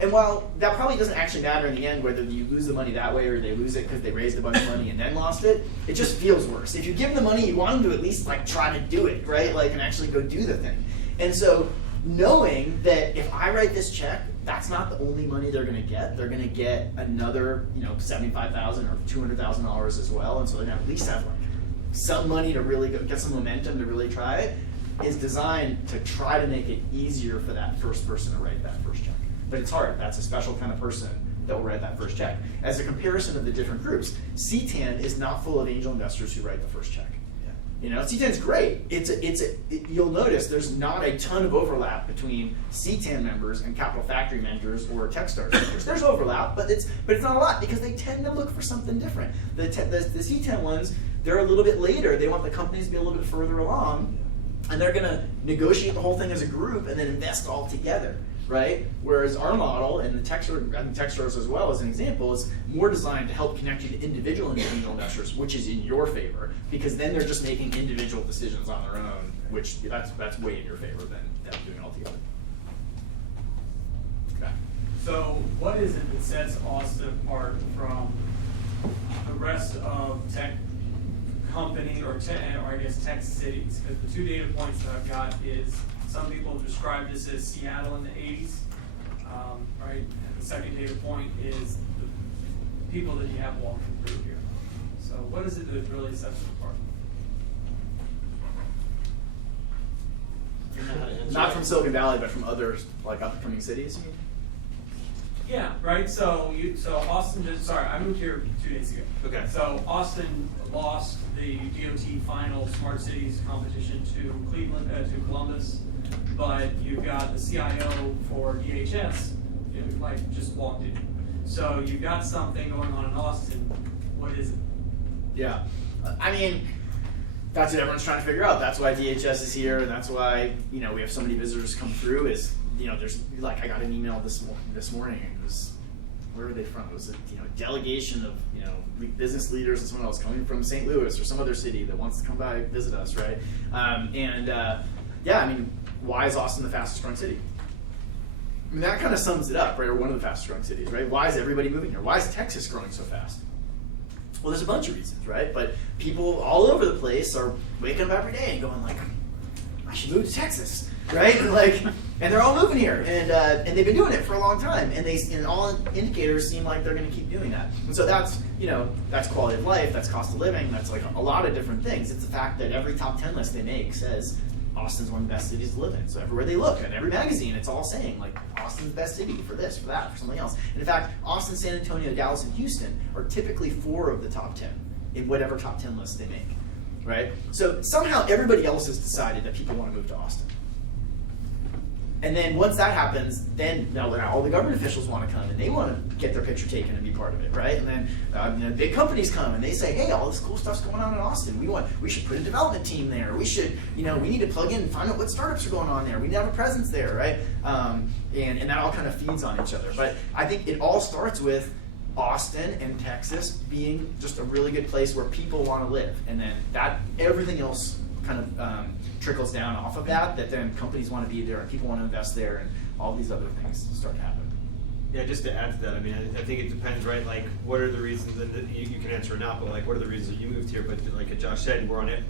And while that probably doesn't actually matter in the end whether you lose the money that way or they lose it because they raised a bunch of money and then lost it, it just feels worse. If you give them the money, you want them to at least try to do it, right? And actually go do the thing. And so knowing that if I write this check, that's not the only money they're going to get. They're going to get another, $75,000 or $200,000 as well. And so they're going to at least have some money to really get some momentum to really try it. Is designed to try to make it easier for that first person to write that first check. But it's hard. That's a special kind of person that will write that first check. As a comparison of the different groups, C10 is not full of angel investors who write the first check. C10 is great. You'll notice there's not a ton of overlap between C10 members and Capital Factory mentors or Techstars mentors. There's overlap, but it's not a lot because they tend to look for something different. The C10 ones, they're a little bit later. They want the companies to be a little bit further along, and they're going to negotiate the whole thing as a group and then invest all together. Right? Whereas our model, and Techstars as well as an example, is more designed to help connect you to individual angel investors, which is in your favor, because then they're just making individual decisions on their own, which that's way in your favor than doing it all together. Okay. So what is it that sets Austin apart from the rest of tech company or I guess tech cities? Because the 2 data points that I've got is some people have described this as Seattle in the 80s, right? And the second data point is the people that you have walking through here. So what is it that really sets it apart? Not from Silicon Valley, but from other up-and-coming cities. Yeah, right. So Austin I moved here 2 days ago. Okay. So Austin lost the DOT final smart cities competition to Columbus. But you've got the CIO for DHS, just walked in. So you've got something going on in Austin. What is it? Yeah, I mean, that's what everyone's trying to figure out. That's why DHS is here, and that's why we have so many visitors come through. Is there's I got an email this morning, and it was, where are they from? It was a delegation of business leaders and someone else coming from St. Louis or some other city that wants to come by and visit us, right? Yeah, I mean, why is Austin the fastest growing city? I mean, that kind of sums it up, right? Or one of the fastest growing cities, right? Why is everybody moving here? Why is Texas growing so fast? Well, there's a bunch of reasons, right? But people all over the place are waking up every day and going I should move to Texas, right? And they're all moving here, and they've been doing it for a long time, and all indicators seem like they're going to keep doing that. And so that's that's quality of life, that's cost of living, that's a lot of different things. It's the fact that every top 10 list they make says Austin's one of the best cities to live in. So everywhere they look, at every magazine, it's all saying Austin's the best city for this, for that, for something else. And in fact, Austin, San Antonio, Dallas, and Houston are typically 4 of the top 10 in whatever top 10 list they make. right? So somehow everybody else has decided that people want to move to Austin. And then once that happens, then now all the government officials want to come and they want to get their picture taken and be part of it, right? And then big companies come and they say, hey, all this cool stuff's going on in Austin. We should put a development team there. We should, we need to plug in and find out what startups are going on there. We need to have a presence there, right? And that all kind of feeds on each other. But I think it all starts with Austin and Texas being just a really good place where people want to live. And then everything else kind of trickles down off of that then companies want to be there and people want to invest there and all these other things start to happen. Yeah, just to add to that, I mean, I think it depends, right? Like, what are the reasons, and you can answer or not, but like, what are the reasons that you moved here? But like Josh said, we're on it,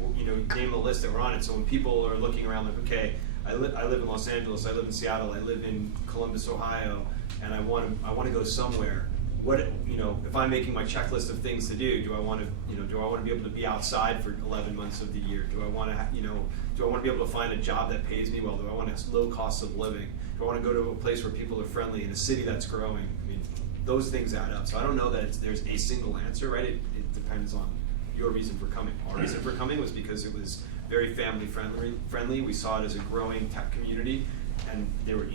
name the list that we're on it. So when people are looking around like, okay, I live in Los Angeles, I live in Seattle, I live in Columbus, Ohio, and I want to go somewhere. What, if I'm making my checklist of things to do, do I want to be able to be outside for 11 months of the year? Do I want to be able to find a job that pays me well? Do I want a low cost of living? Do I want to go to a place where people are friendly in a city that's growing? I mean, those things add up. So I don't know that there's a single answer, right? It depends on your reason for coming. Our reason for coming was because it was very family friendly. We saw it as a growing tech community, and there were,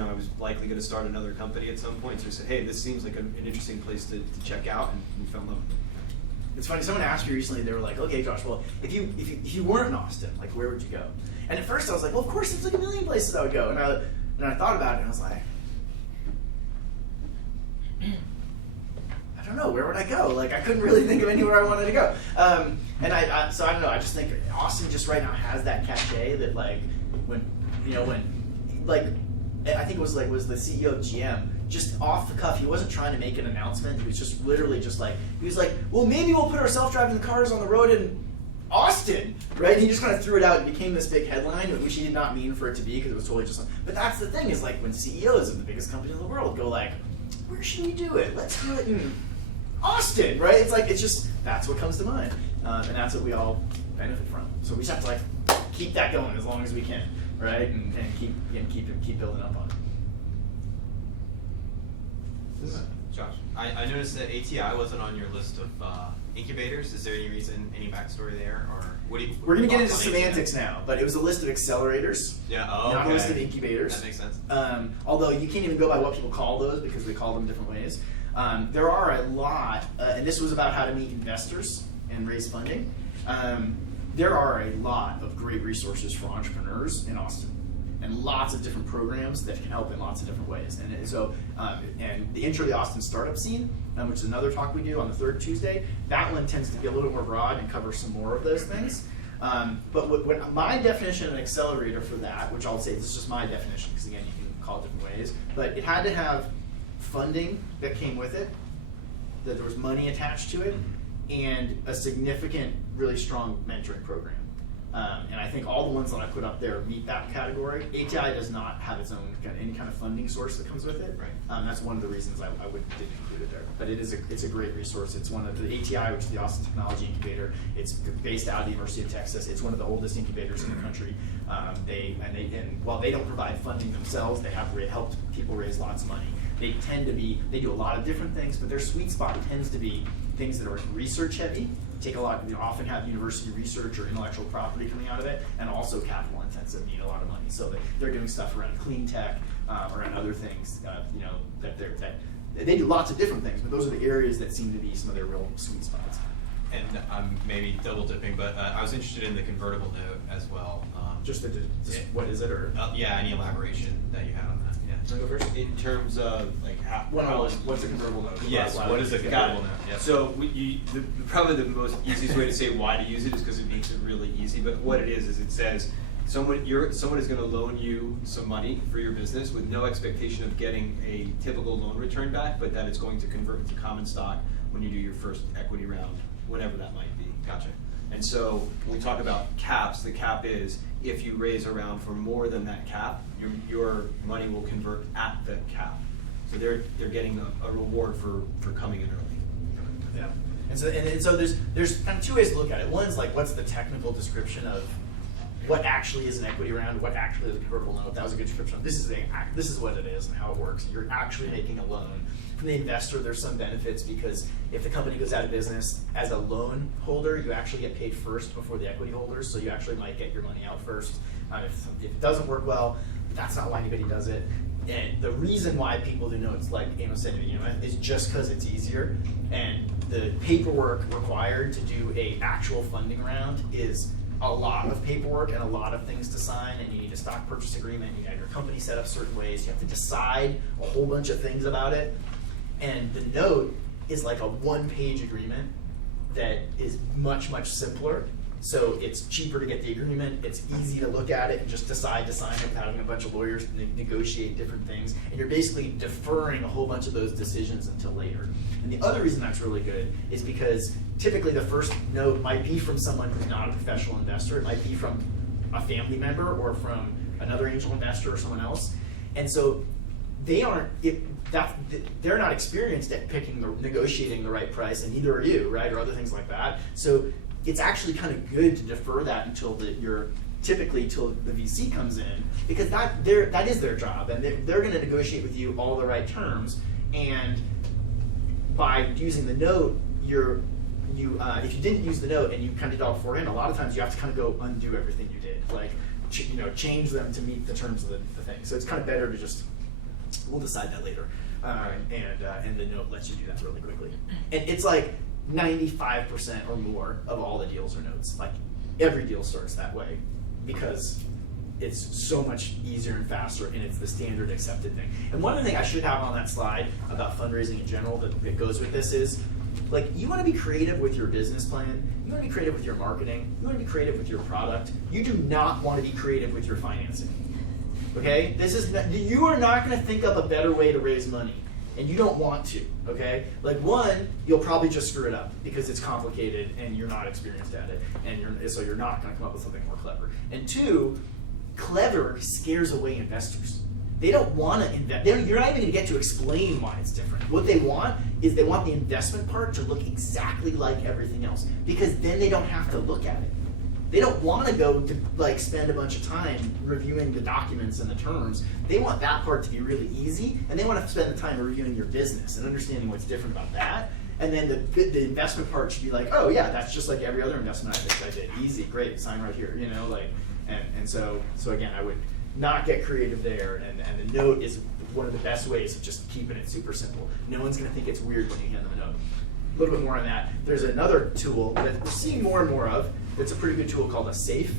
I was likely going to start another company at some point. So I said, hey, this seems like an interesting place to check out, and we fell in love with it. It's funny, someone asked me recently, they were like, okay, Josh, well, if you weren't in Austin, like, where would you go? And at first I was like, well, of course, there's like a million places I would go. And I thought about it, and I was like, I don't know, where would I go? Like, I couldn't really think of anywhere I wanted to go. So I don't know, I just think Austin just right now has that cachet that, like, I think it was the CEO of GM, just off the cuff, he wasn't trying to make an announcement, he was just literally just like, well, maybe we'll put our self-driving cars on the road in Austin, right? And he just kind of threw it out and became this big headline, which he did not mean for it to be, because it was totally just, but that's the thing, is like when CEOs of the biggest companies in the world go like, where should we do it? Let's do it in Austin, right? It's just, that's what comes to mind. And that's what we all benefit from. So we just have to like keep that going as long as we can, right? And keep building up on it. Josh, I noticed that ATI wasn't on your list of incubators. Is there any reason, any backstory there, or what do you? We're going to get into semantics now, but it was a list of accelerators, not a list of incubators. That makes sense. Although you can't even go by what people call those because they call them different ways. There are a lot, and this was about how to meet investors and raise funding. There are a lot of great resources for entrepreneurs in Austin, and lots of different programs that can help in lots of different ways. And so, and the Intro to the Austin Startup Scene, which is another talk we do on the third Tuesday, that one tends to be a little more broad and cover some more of those things. But what my definition of an accelerator for that, which I'll say this is just my definition, because again, you can call it different ways, but it had to have funding that came with it, that there was money attached to it, and a significant, really strong mentoring program. And I think all the ones that I put up there meet that category. ATI does not have its own any kind of funding source that comes with it. Right. That's one of the reasons I didn't include it there. But it's a great resource. It's one of the ATI, which is the Austin Technology Incubator. It's based out of the University of Texas. It's one of the oldest incubators in the country. While they don't provide funding themselves, they have helped people raise lots of money. They do a lot of different things, but their sweet spot tends to be things that are research heavy, often have university research or intellectual property coming out of it, and also capital intensive, need a lot of money. So they're doing stuff around clean tech, around other things, that they do lots of different things, but those are the areas that seem to be some of their real sweet spots. And I'm maybe double dipping, but I was interested in the convertible note as well. What is it, or? Yeah, any elaboration that you had on that. Yeah. Go first? In terms of like what's a convertible note? Yes, what is a convertible note? Yep. So probably the most easiest way to say why to use it is because it makes it really easy. But what it is it says someone is going to loan you some money for your business with no expectation of getting a typical loan return back, but that it's going to convert into common stock when you do your first equity round, whenever that might be. Gotcha. And so when we talk about caps, the cap is if you raise a round for more than that cap, your money will convert at the cap. So they're getting a reward for coming in early. Yeah. And so there's kind of two ways to look at it. One is like, what's the technical description of what actually is an equity round, what actually is a convertible note. That was a good description. This is what it is and how it works. You're actually making a loan. From the investor, there's some benefits because if the company goes out of business, as a loan holder, you actually get paid first before the equity holders, so you actually might get your money out first. If it doesn't work well, that's not why anybody does it. And the reason why people do notes, like Amos said, is just because it's easier. And the paperwork required to do a actual funding round is a lot of paperwork and a lot of things to sign, and you need a stock purchase agreement, you have your company set up certain ways, you have to decide a whole bunch of things about it. And the note is like a one-page agreement that is much, much simpler. So it's cheaper to get the agreement, it's easy to look at it and just decide to sign it without having a bunch of lawyers negotiate different things. And you're basically deferring a whole bunch of those decisions until later. And the other reason that's really good is because typically the first note might be from someone who's not a professional investor. It might be from a family member or from another angel investor or someone else. And so they're not experienced at negotiating the right price, and neither are you, right, or other things like that. So it's actually kind of good to defer that until typically till the VC comes in, because that is their job, and they're going to negotiate with you all the right terms. And by using the note, if you didn't use the note and you kind of did it all beforehand, a lot of times you have to kind of go undo everything you did, like change them to meet the terms of the thing. So it's kind of better to just, we'll decide that later, and the note lets you do that really quickly. And it's like 95% or more of all the deals are notes. Like every deal starts that way because it's so much easier and faster, and it's the standard accepted thing. And one of the things I should have on that slide about fundraising in general that goes with this is, like, you want to be creative with your business plan, you want to be creative with your marketing, you want to be creative with your product. You do not want to be creative with your financing. Okay? You are not going to think up a better way to raise money. And you don't want to, okay? Like, one, you'll probably just screw it up because it's complicated and you're not experienced at it, and so you're not going to come up with something more clever. And two, clever scares away investors. They don't want to invest. You're not even going to get to explain why it's different. What they want is they want the investment part to look exactly like everything else, because then they don't have to look at it. They don't want to go to spend a bunch of time reviewing the documents and the terms. They want that part to be really easy, and they want to spend the time reviewing your business and understanding what's different about that. And then the investment part should be like, oh yeah, that's just like every other investment I did. Easy, great, sign right here, and so again, I would not get creative there, and the note is one of the best ways of just keeping it super simple. No one's going to think it's weird when you hand them a note. A little bit more on that. There's another tool that we're seeing more and more of. It's a pretty good tool called a SAFE,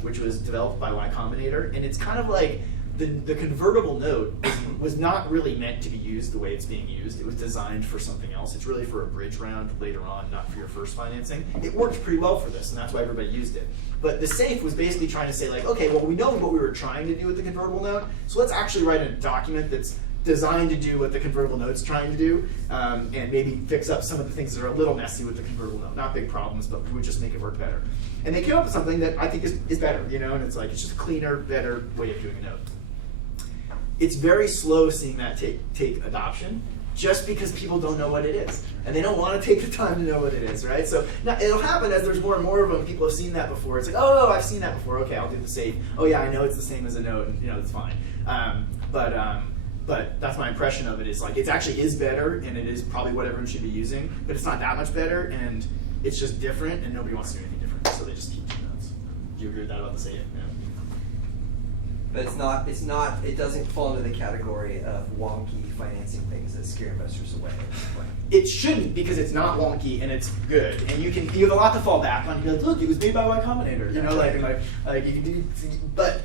which was developed by Y Combinator, and it's kind of like the convertible note was not really meant to be used the way it's being used. It was designed for something else. It's really for a bridge round later on, not for your first financing. It worked pretty well for this, and that's why everybody used it. But the SAFE was basically trying to say, like, okay, well, we know what we were trying to do with the convertible note, so let's actually write a document that's designed to do what the convertible note's trying to do, and maybe fix up some of the things that are a little messy with the convertible note. Not big problems, but we would just make it work better. And they came up with something that I think is better, and it's just a cleaner, better way of doing a note. It's very slow seeing that take adoption, just because people don't know what it is. And they don't want to take the time to know what it is, right? So now it'll happen as there's more and more of them. People have seen that before. It's like, oh, I've seen that before. Okay, I'll do the SAFE. Oh yeah, I know it's the same as a note, and it's fine. But that's my impression of it, is like it actually is better, and it is probably what everyone should be using, but it's not that much better, and it's just different, and nobody wants to do anything different, so they just keep doing notes. Do you agree with that about the SAFE? Yeah. But it doesn't fall into the category of wonky financing things that scare investors away. It shouldn't, because it's not wonky and it's good, and you have a lot to fall back on. You can be like, look, it was made by Y Combinator, you can do, but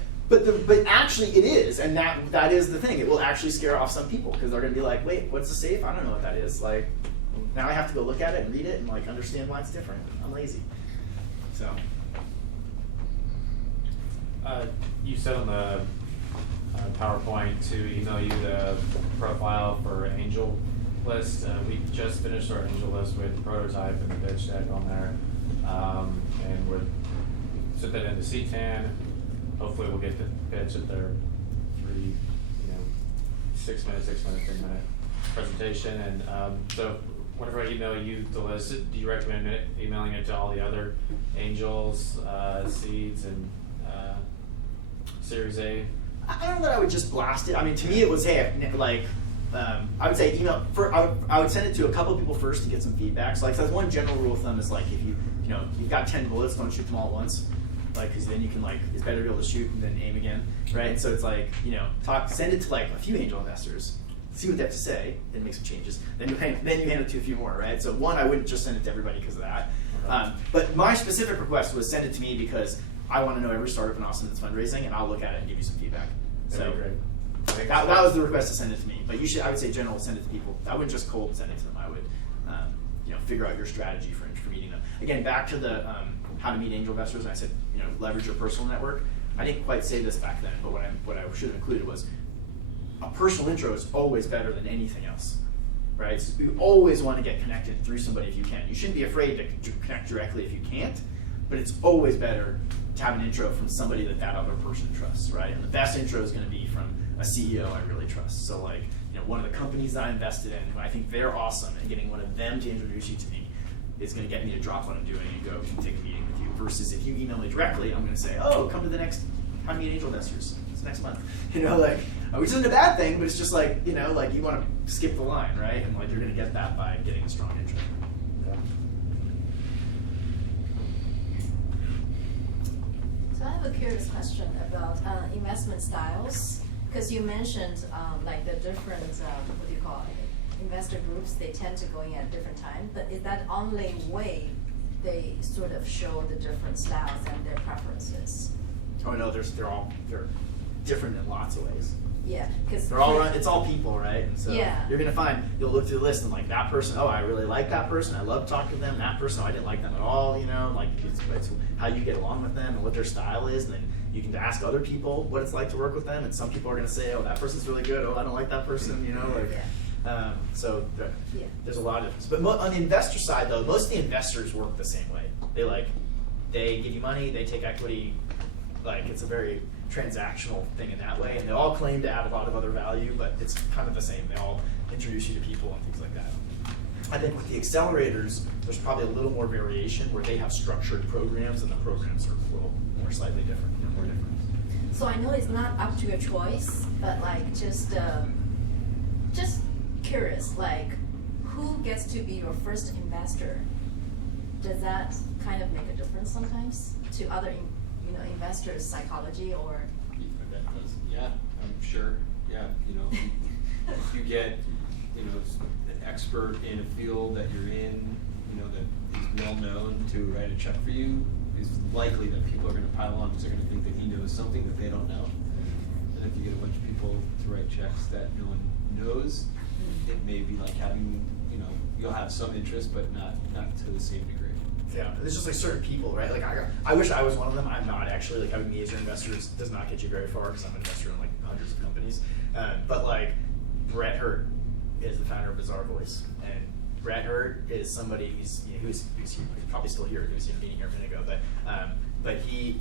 actually it is, and that is the thing. It will actually scare off some people, because they're going to be like, wait, what's the SAFE? I don't know what that is. Like, now I have to go look at it and read it and understand why it's different. I'm lazy. So. You said on the PowerPoint to email you the profile for Angel list. We just finished our Angel list with the prototype and the pitch deck on there, and we'll sit that into CTAN. Hopefully we'll get the pitch at their 6 minute, 10-minute presentation. And so whenever I email you the list, do you recommend emailing it to all the other angels, seeds, and Series A? I don't know that I would just blast it. I mean, to me, it was, hey, like, I would say email. I would send it to a couple of people first to get some feedback. So, like, so one general rule of thumb is like, if you've got 10 bullets, don't shoot them all at once. Like, because then you can, like, it's better to be able to shoot and then aim again, right? So it's like, send it to like a few angel investors, see what they have to say, and make some changes. Then you hand it to a few more, right? So one, I wouldn't just send it to everybody because of that. But my specific request was send it to me because I want to know every startup in Austin that's fundraising, and I'll look at it and give you some feedback. That'd be great. That was the request to send it to me. But I would say general, send it to people. I wouldn't just cold send it to them. I would, figure out your strategy for meeting them. Again, back to the how to meet angel investors. And I said, leverage your personal network. I didn't quite say this back then, but what I should have included was a personal intro is always better than anything else, right? So you always want to get connected through somebody if you can. You shouldn't be afraid to connect directly if you can't, but it's always better to have an intro from somebody that other person trusts, right? And the best intro is going to be from a CEO I really trust. So like, one of the companies that I invested in, who I think they're awesome, and getting one of them to introduce you to me is going to get me to drop what I'm doing and go and take a meeting with you. Versus if you email me directly, I'm going to say, oh, come to the next How to Meet Angel Investors. It's next month. Which isn't a bad thing, but it's just like, you want to skip the line, right? And like you're going to get that by getting a strong intro. So I have a curious question about investment styles, because you mentioned like the different, what do you call it, investor groups, they tend to go in at different times, but is that only way they sort of show the different styles and their preferences? Oh no, they're different in lots of ways. Yeah, because it's all people, right? And so you're gonna find, you'll look through the list and like that person, oh, I really like that person, I love talking to them. That person, oh, I didn't like them at all. Like it's how you get along with them and what their style is, and then you can ask other people what it's like to work with them. And some people are gonna say, oh, that person's really good. Oh, I don't like that person. So there's a lot of difference. But on the investor side, though, most of the investors work the same way. They give you money, they take equity. Like it's a very transactional thing in that way, and they all claim to add a lot of other value, but it's kind of the same. They all introduce you to people and things like that. I think with the accelerators, there's probably a little more variation where they have structured programs, and the programs are a little more slightly different, more different. So I know it's not up to your choice, but like just curious, like who gets to be your first investor? Does that kind of make a difference sometimes to other investors' psychology or? Yeah, I'm sure. Yeah, if you get an expert in a field that you're in, that is well known to write a check for you, it's likely that people are going to pile on because they're going to think that he knows something that they don't know. And if you get a bunch of people to write checks that no one knows, it may be like having, you'll have some interest, but not to the same degree. Yeah, there's just like certain people, right? Like I wish I was one of them. I'm not actually. Like having me as your investors does not get you very far because I'm an investor in like hundreds of companies. But like Brett Hurt is the founder of Bizarre Voice, and Brett Hurt is somebody who's probably still here. He was in a meeting here a minute ago, but he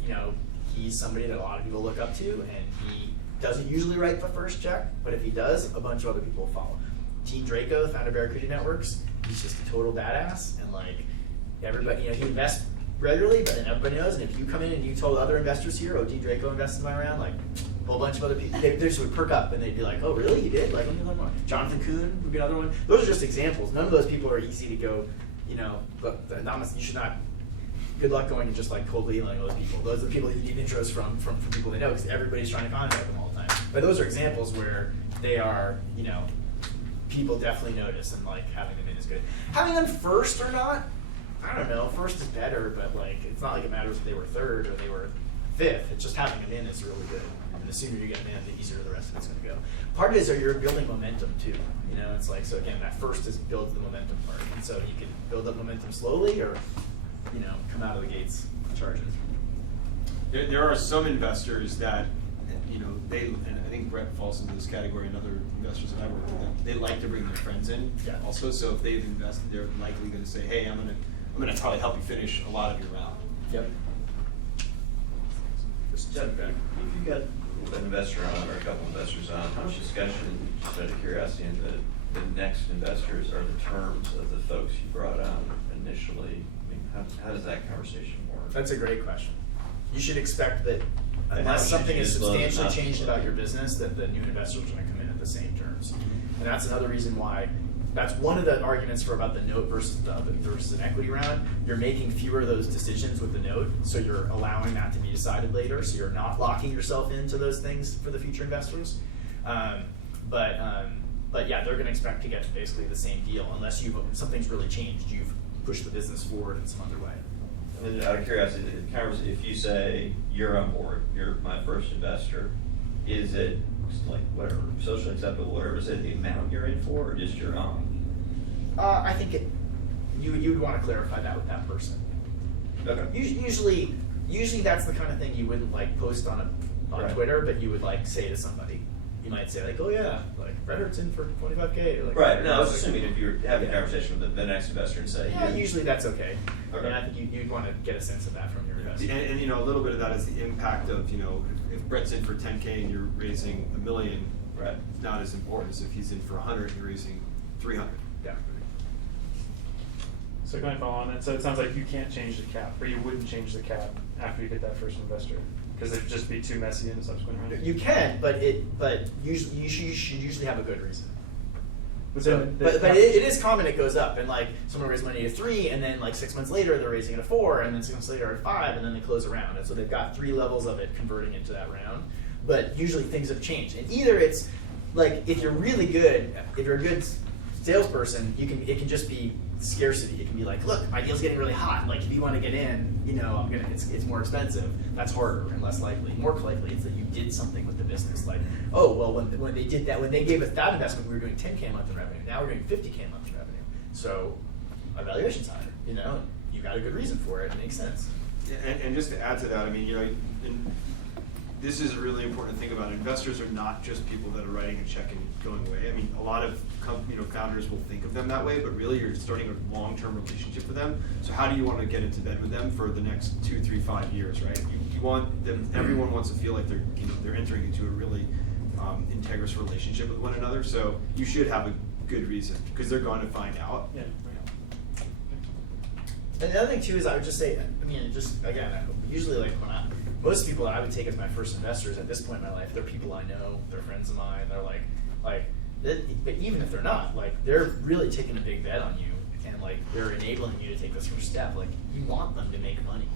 he's somebody that a lot of people look up to, and he doesn't usually write the first check, but if he does, a bunch of other people will follow. Dean Draco, the founder of Barracuda Networks, he's just a total badass, and like. Everybody, he invests regularly, but then everybody knows. And if you come in and you told other investors here, oh, Dean Draco invested in my round, like a whole bunch of other people, they just would perk up and they'd be like, oh, really? You did? Like, let me learn more. Jonathan Kuhn would be another one. Those are just examples. None of those people are easy to go, but you should not, good luck going and just like coldly emailing those people. Those are the people you need intros from people they know because everybody's trying to contact them all the time. But those are examples where they are, people definitely notice and like having them in is good. Having them first or not, I don't know, first is better, but like it's not like it matters if they were third or they were fifth. It's just having them in is really good. And the sooner you get them in, the easier the rest of it's going to go. Part of it is you're building momentum too. It's like, so again, that first builds the momentum part. And so you can build up momentum slowly or, come out of the gates charging. There are some investors that, and I think Brett falls into this category, and other investors that I work with, they like to bring their friends in also. So if they've invested, they're likely going to say, hey, I'm going to probably help you finish a lot of your round. Yep. If you got an investor on or a couple investors on, how much discussion, just out of curiosity, into the next investors are the terms of the folks you brought on initially? I mean, how does that conversation work? That's a great question. You should expect that unless something is disclose substantially not changed disclose. about your business, that the new investor is going to come in at the same terms. And that's another reason why. That's one of the arguments for about the note versus versus an equity round. You're making fewer of those decisions with the note, so you're allowing that to be decided later. So you're not locking yourself into those things for the future investors. But yeah, they're going to expect to get basically the same deal unless something's really changed. You've pushed the business forward in some other way. And then out of curiosity, if you say you're on board, you're my first investor, is it like whatever, socially acceptable, whatever, is it the amount you're in for, or just your own? I think you would want to clarify that with that person. Okay. Usually that's the kind of thing you wouldn't like post on Right. Twitter, but you would like say to somebody. You might say like, oh yeah, like Frederick's in for $25K. Or like, Right. No, I was assuming if you're having a conversation with the next investor and say, yeah, usually that's okay. Okay. And I think you'd want to get a sense of that from your investor. And you know, a little bit of that is the impact of, you know, if Brett's in for 10K and you're raising $1 million, right, it's not as important as if he's in for 100 and you're raising 300. Yeah. So can I follow on that? So it sounds like you can't change the cap, or you wouldn't change the cap after you get that first investor, because it'd just be too messy in the subsequent round. You can, but usually you should usually have a good reason. But So, then but it is common it goes up, and like someone raised money at 3, and then like 6 months later they're raising it at 4, and then 6 months later at 5, and then they close a round, and so they've got 3 levels of it converting into that round. But usually things have changed, and either it's like if you're really good, if you're a good salesperson, it can just be scarcity. It can be like, look, my deal's getting really hot. Like if you want to get in, you know, it's more expensive. That's harder and less likely. More likely it's that you did something with the business. Like, oh well, when they did that, when they gave us that investment, we were doing 10K a month in revenue. Now we're doing 50K a month in revenue. So our valuation's higher. You know, you got a good reason for it. It makes sense. And just to add to that, I mean, you know, this is a really important thing about investors are not just people that are writing a check and going away. I mean, a lot of founders will think of them that way, but really you're starting a long-term relationship with them. So how do you want to get into bed with them for the next 2, 3, 5 years, right? You want them. Everyone wants to feel like they're entering into a really integrous relationship with one another. So you should have a good reason because they're going to find out. Yeah. And the other thing too is I would just say, I mean, just again, usually like most people that I would take as my first investors at this point in my life, they're people I know, they're friends of mine, they're like, but even if they're not, like they're really taking a big bet on you and like they're enabling you to take this first step. Like you want them to make money.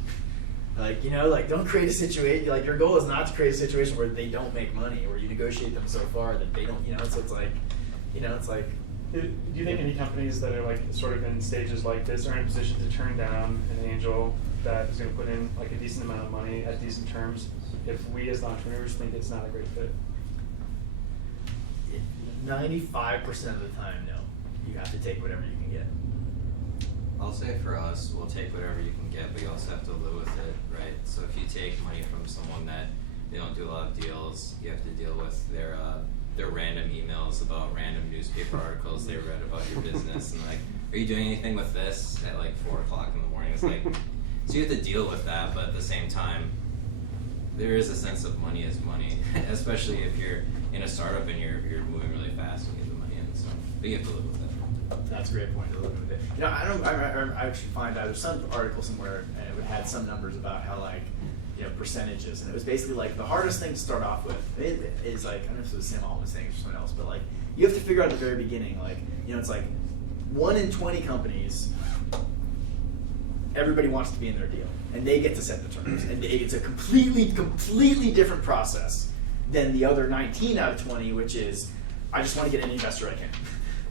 Like, you know, like don't create a situation, like your goal is not to create a situation where they don't make money, where you negotiate them so far that they don't, you know, so it's like, you know, it's like. Do you think any companies that are like sort of in stages like this are in a position to turn down an angel that is going to put in like a decent amount of money at decent terms if we as entrepreneurs think it's not a great fit? 95% of the time, no. You have to take whatever you can get. I'll say for us, we'll take whatever you can get, but you also have to live with it, right? So if you take money from someone that they don't do a lot of deals, you have to deal with their random emails about random newspaper articles they read about your business, and like, are you doing anything with this at like 4 o'clock in the morning? It's like, so you have to deal with that, but at the same time, there is a sense of money is money, especially if you're in a startup and you're moving really fast and you get the money in. So, but you have to live with it. That's a great point to live with it. You know, I actually find out there's some article somewhere and it had some numbers about how like, you know, percentages, and it was basically like the hardest thing to start off with is like, I don't know if it was Sam Altman's thing or someone else, but like you have to figure out at the very beginning, like, you know, it's like 1 in 20 companies, everybody wants to be in their deal, and they get to set the terms, and it's a completely different process than the other 19 out of 20, which is I just want to get any investor I can,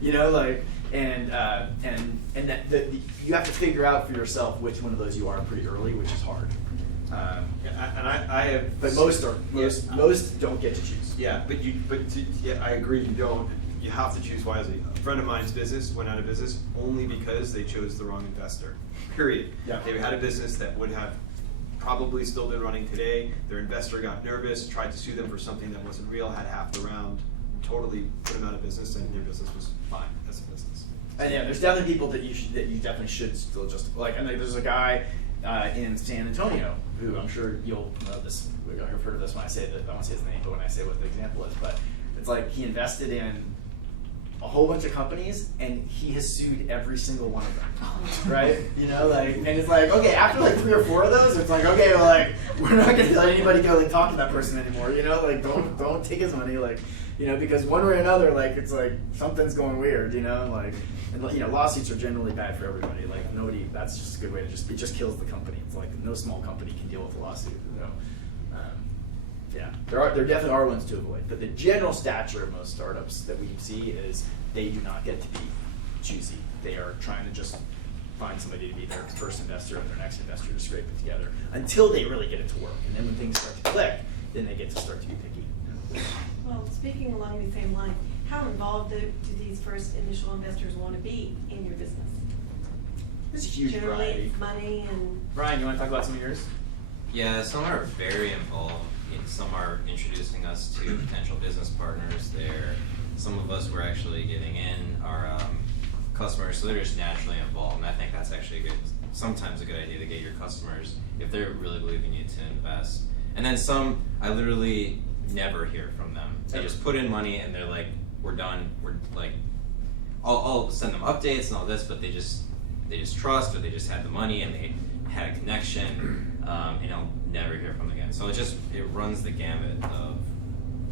you know, like, and that you have to figure out for yourself which one of those you are pretty early, which is hard. But most don't get to choose. Yeah, I agree. You don't. You have to choose wisely. A friend of mine's business went out of business only because they chose the wrong investor. Period. Yeah. They had a business that would have probably still been running today. Their investor got nervous, tried to sue them for something that wasn't real, had half the round, totally put them out of business, and their business was fine as a business. And yeah, there's definitely people that you definitely should still just like. And like, there's a guy in San Antonio who I'm sure you'll know this. I've heard of this when I say that. I won't say his name, but when I say what the example is, but it's like he invested in a whole bunch of companies, and he has sued every single one of them, right? You know, like, and it's like, okay, after like 3 or 4 of those, it's like, okay, well, like, we're not gonna let anybody go like talk to that person anymore, you know, like, don't take his money, like, you know, because one way or another, like, it's like something's going weird, you know, like, and you know, lawsuits are generally bad for everybody. Like, nobody, that's just a good way to it just kills the company. It's like no small company can deal with a lawsuit. So, yeah, there definitely are ones to avoid, but the general stature of most startups that we see is they do not get to be choosy. They are trying to just find somebody to be their first investor and their next investor to scrape it together until they really get it to work. And then when things start to click, then they get to start to be picky. Well, speaking along the same line, how involved do these first initial investors want to be in your business? There's a huge Generally, variety. it's money and... Ryan, you want to talk about some of yours? Yeah, some are very involved. Some are introducing us to potential business partners there. Some of us were actually getting in our customers, so they're just naturally involved. And I think that's actually sometimes a good idea to get your customers, if they're really believing you, to invest. And then some, I literally never hear from them. They just put in money and they're like, we're done. We're like, I'll send them updates and all this, but they just trust, or they just had the money and they had a connection, and I'll never hear from them again. So it runs the gamut of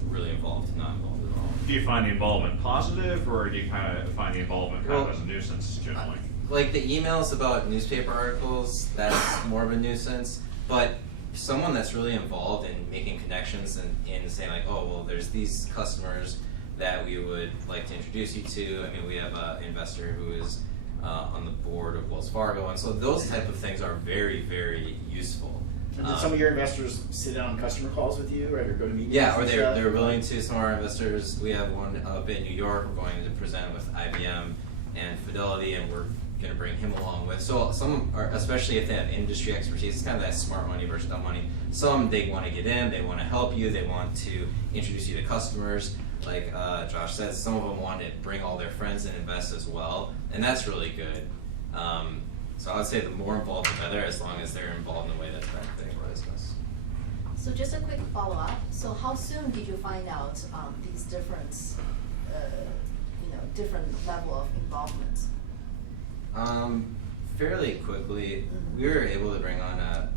really involved to not involved at all. Do you find the involvement positive, or do you kind of find the involvement kind of as a nuisance generally? Like the emails about newspaper articles, that's more of a nuisance, but someone that's really involved in making connections and in saying like, oh, well, there's these customers that we would like to introduce you to. I mean, we have an investor who is on the board of Wells Fargo, and so those type of things are very, very useful. And did some of your investors sit down on customer calls with you, right, or go to meetings? Yeah, or they're willing to. Some of our investors, we have one up in New York. We're going to present with IBM and Fidelity, and we're going to bring him along with. So some are, especially if they have industry expertise, it's kind of that smart money versus dumb money. Some, they want to get in, they want to help you, they want to introduce you to customers. Like Josh said, some of them want to bring all their friends and invest as well, and that's really good. So I would say the more involved the better, as long as they're involved in a way that's benefiting for business. So just a quick follow-up. So how soon did you find out these different, different level of involvement? Fairly quickly. We were able to bring on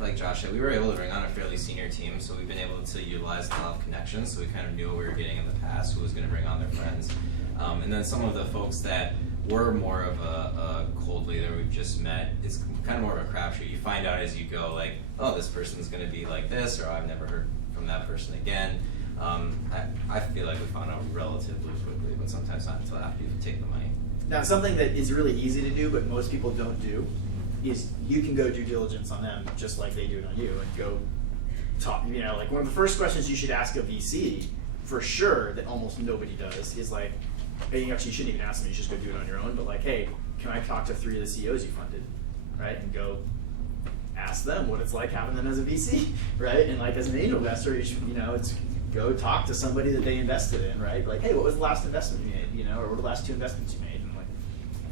like Josh said, we were able to bring on a fairly senior team, so we've been able to utilize a lot of connections, so we kind of knew what we were getting in the past, who was going to bring on their friends. And then some of the folks that were more of a cold leader we've just met, it's kind of more of a crapshoot. You find out as you go, like, oh, this person's going to be like this, or I've never heard from that person again. I feel like we found out relatively quickly, but sometimes not until after you take the money. Now, something that is really easy to do, but most people don't do, is you can go due diligence on them just like they do it on you, and go talk. You know, like one of the first questions you should ask a VC, for sure, that almost nobody does, is like, and you actually shouldn't even ask them, you just go do it on your own, but like, hey, can I talk to 3 of the CEOs you funded, right? And go ask them what it's like having them as a VC, right? And like as an angel investor, you should, it's go talk to somebody that they invested in, right? Like, hey, what was the last investment you made, or what were the last 2 investments you made?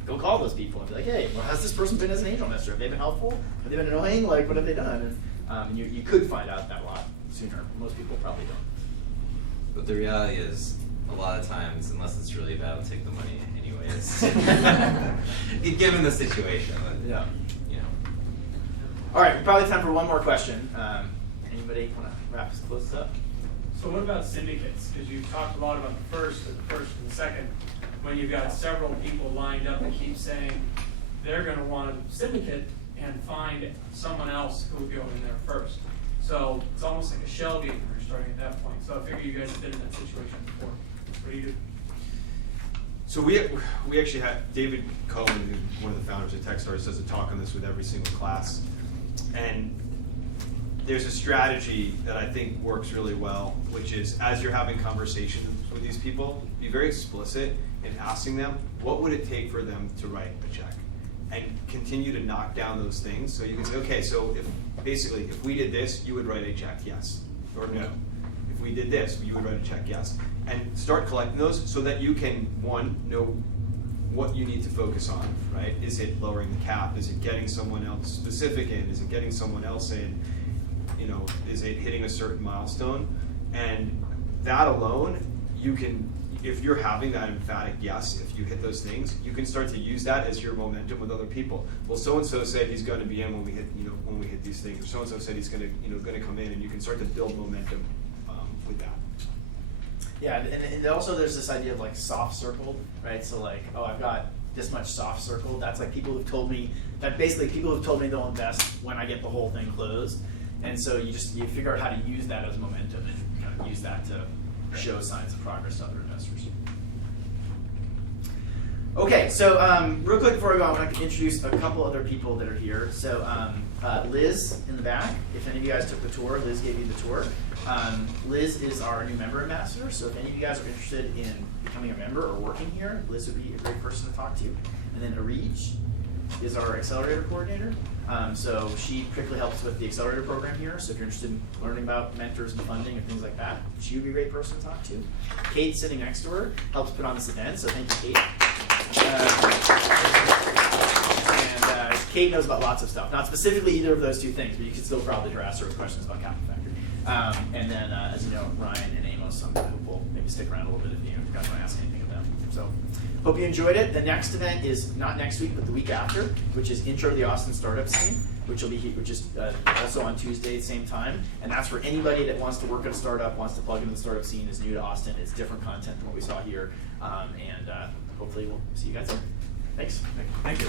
Go call those people and be like, hey, well, has this person been as an angel investor? Have they been helpful? Have they been annoying? Like, what have they done? And you could find out that a lot sooner. Most people probably don't. But the reality is, a lot of times, unless it's really bad, I'll take the money anyways. Given the situation. Yeah. All right, probably time for one more question. Anybody want to close this up? So what about syndicates? Because you talked a lot about the first and the second. When you've got several people lined up and keep saying they're going to want to syndicate and find someone else who would go in there first. So it's almost like a shell game when you're starting at that point. So I figure you guys have been in that situation before. What do you do? So we actually had David Cohen, who's one of the founders of Techstars, does a talk on this with every single class. And there's a strategy that I think works really well, which is as you're having conversations with these people, be very explicit in asking them, what would it take for them to write a check? And continue to knock down those things. So you can say, okay, so if we did this, you would write a check, yes, or no. If we did this, you would write a check, yes. And start collecting those so that you can, one, know what you need to focus on, right? Is it lowering the cap? Is it getting someone else specific in? Is it getting someone else in? Is it hitting a certain milestone? And that alone, you can if you're having that emphatic yes, if you hit those things, you can start to use that as your momentum with other people. Well, so and so said he's going to be in when we hit, when we hit these things, or so and so said he's going to, going to come in, and you can start to build momentum with that. Yeah, and also there's this idea of like soft circled, right? So like, oh, I've got this much soft circled. That's like people who've told me that basically people who've told me they'll invest when I get the whole thing closed. And so you figure out how to use that as momentum and kind of use that to show signs of progress to other investors. Okay, so real quick before we go, I want to introduce a couple other people that are here. So Liz in the back, if any of you guys took the tour, Liz gave you the tour. Liz is our new member ambassador, so if any of you guys are interested in becoming a member or working here, Liz would be a great person to talk to. And then Arij is our accelerator coordinator. So she particularly helps with the accelerator program here, so if you're interested in learning about mentors and funding and things like that, she would be a great person to talk to. Kate, sitting next to her, helps put on this event, so thank you, Kate. Kate knows about lots of stuff, not specifically either of those two things, but you can still probably harass her with questions about Capital Factory. And then, as you know, Ryan and Amos, some people will maybe stick around a little bit if you guys want to ask anything of them. So, hope you enjoyed it. The next event is not next week, but the week after, which is Intro to the Austin Startup Scene, which is also on Tuesday at the same time. And that's for anybody that wants to work at a startup, wants to plug into the startup scene, is new to Austin. It's different content than what we saw here, and hopefully we'll see you guys there. Thanks. Thank you.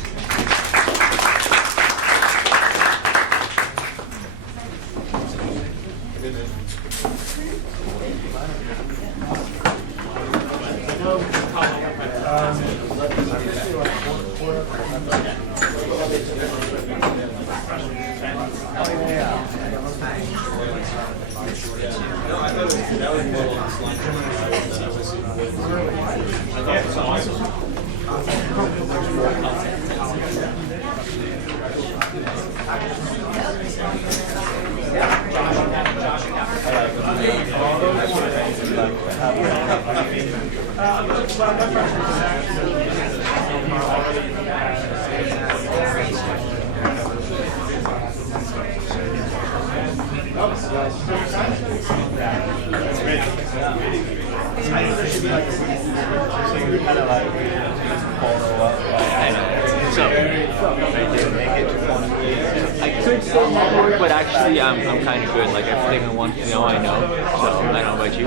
I could say network, but actually I'm kind of good. Like everything I want to know, I know. So I don't know about you.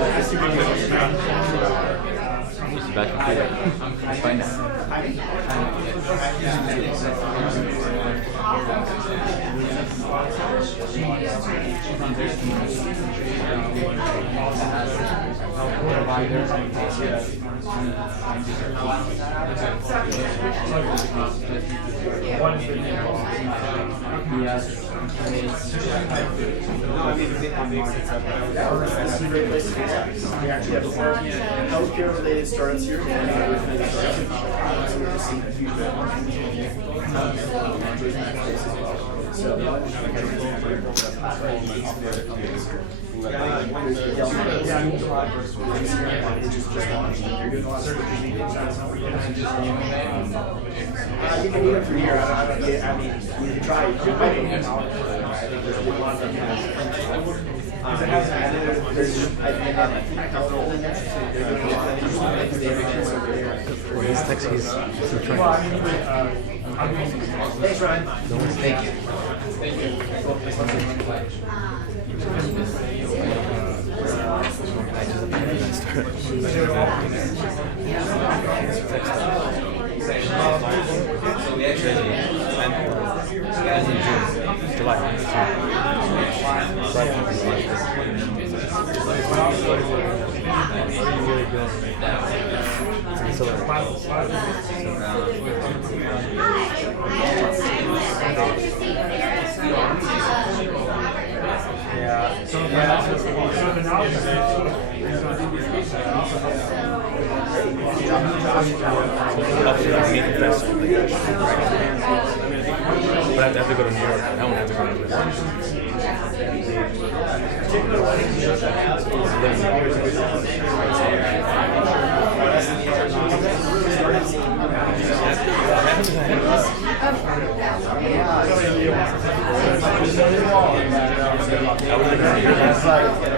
Just about to find We actually have more healthcare-related startups here. You can do it for a year. I mean, you can try it. I think there's a lot of He's texting. He's trying. Thanks, Ryan. Thank you. So we actually guys in June. Yeah. So the But I have to go to New York. I don't have to go to New York.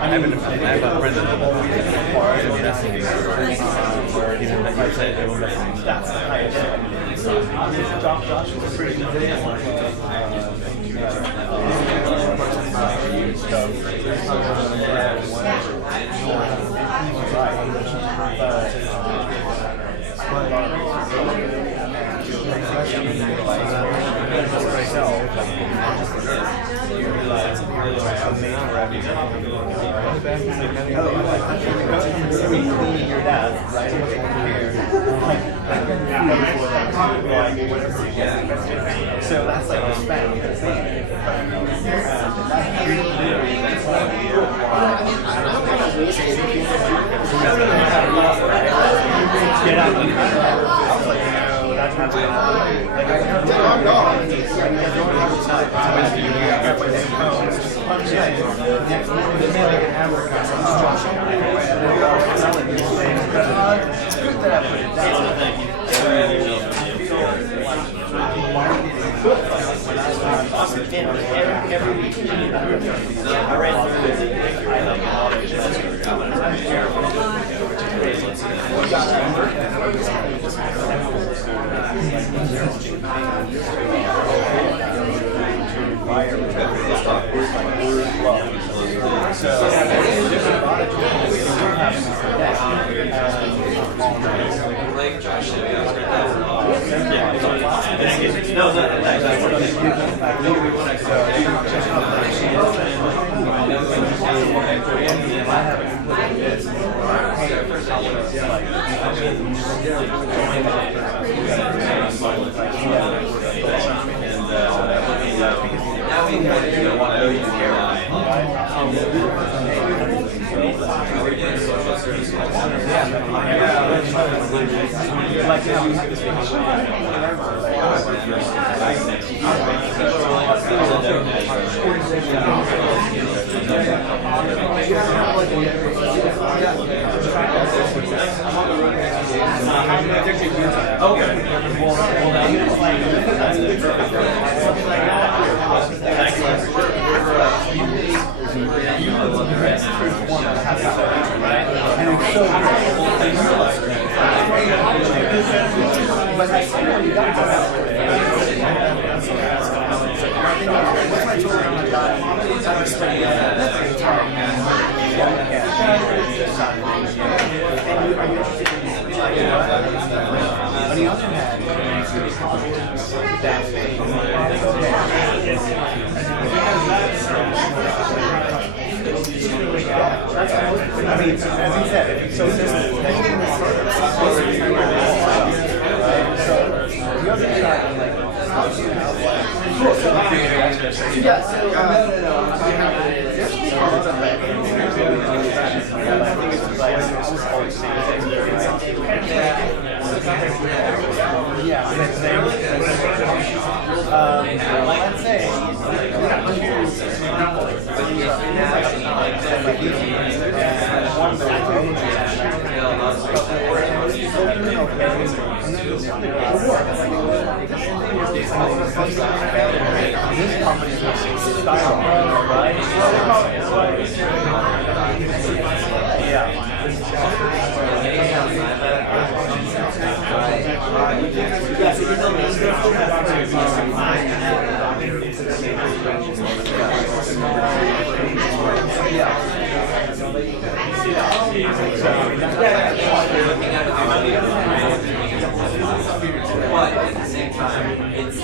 I have a friend that So that's like the spend. Every week, I ran through Like Josh said, but at the same time, it's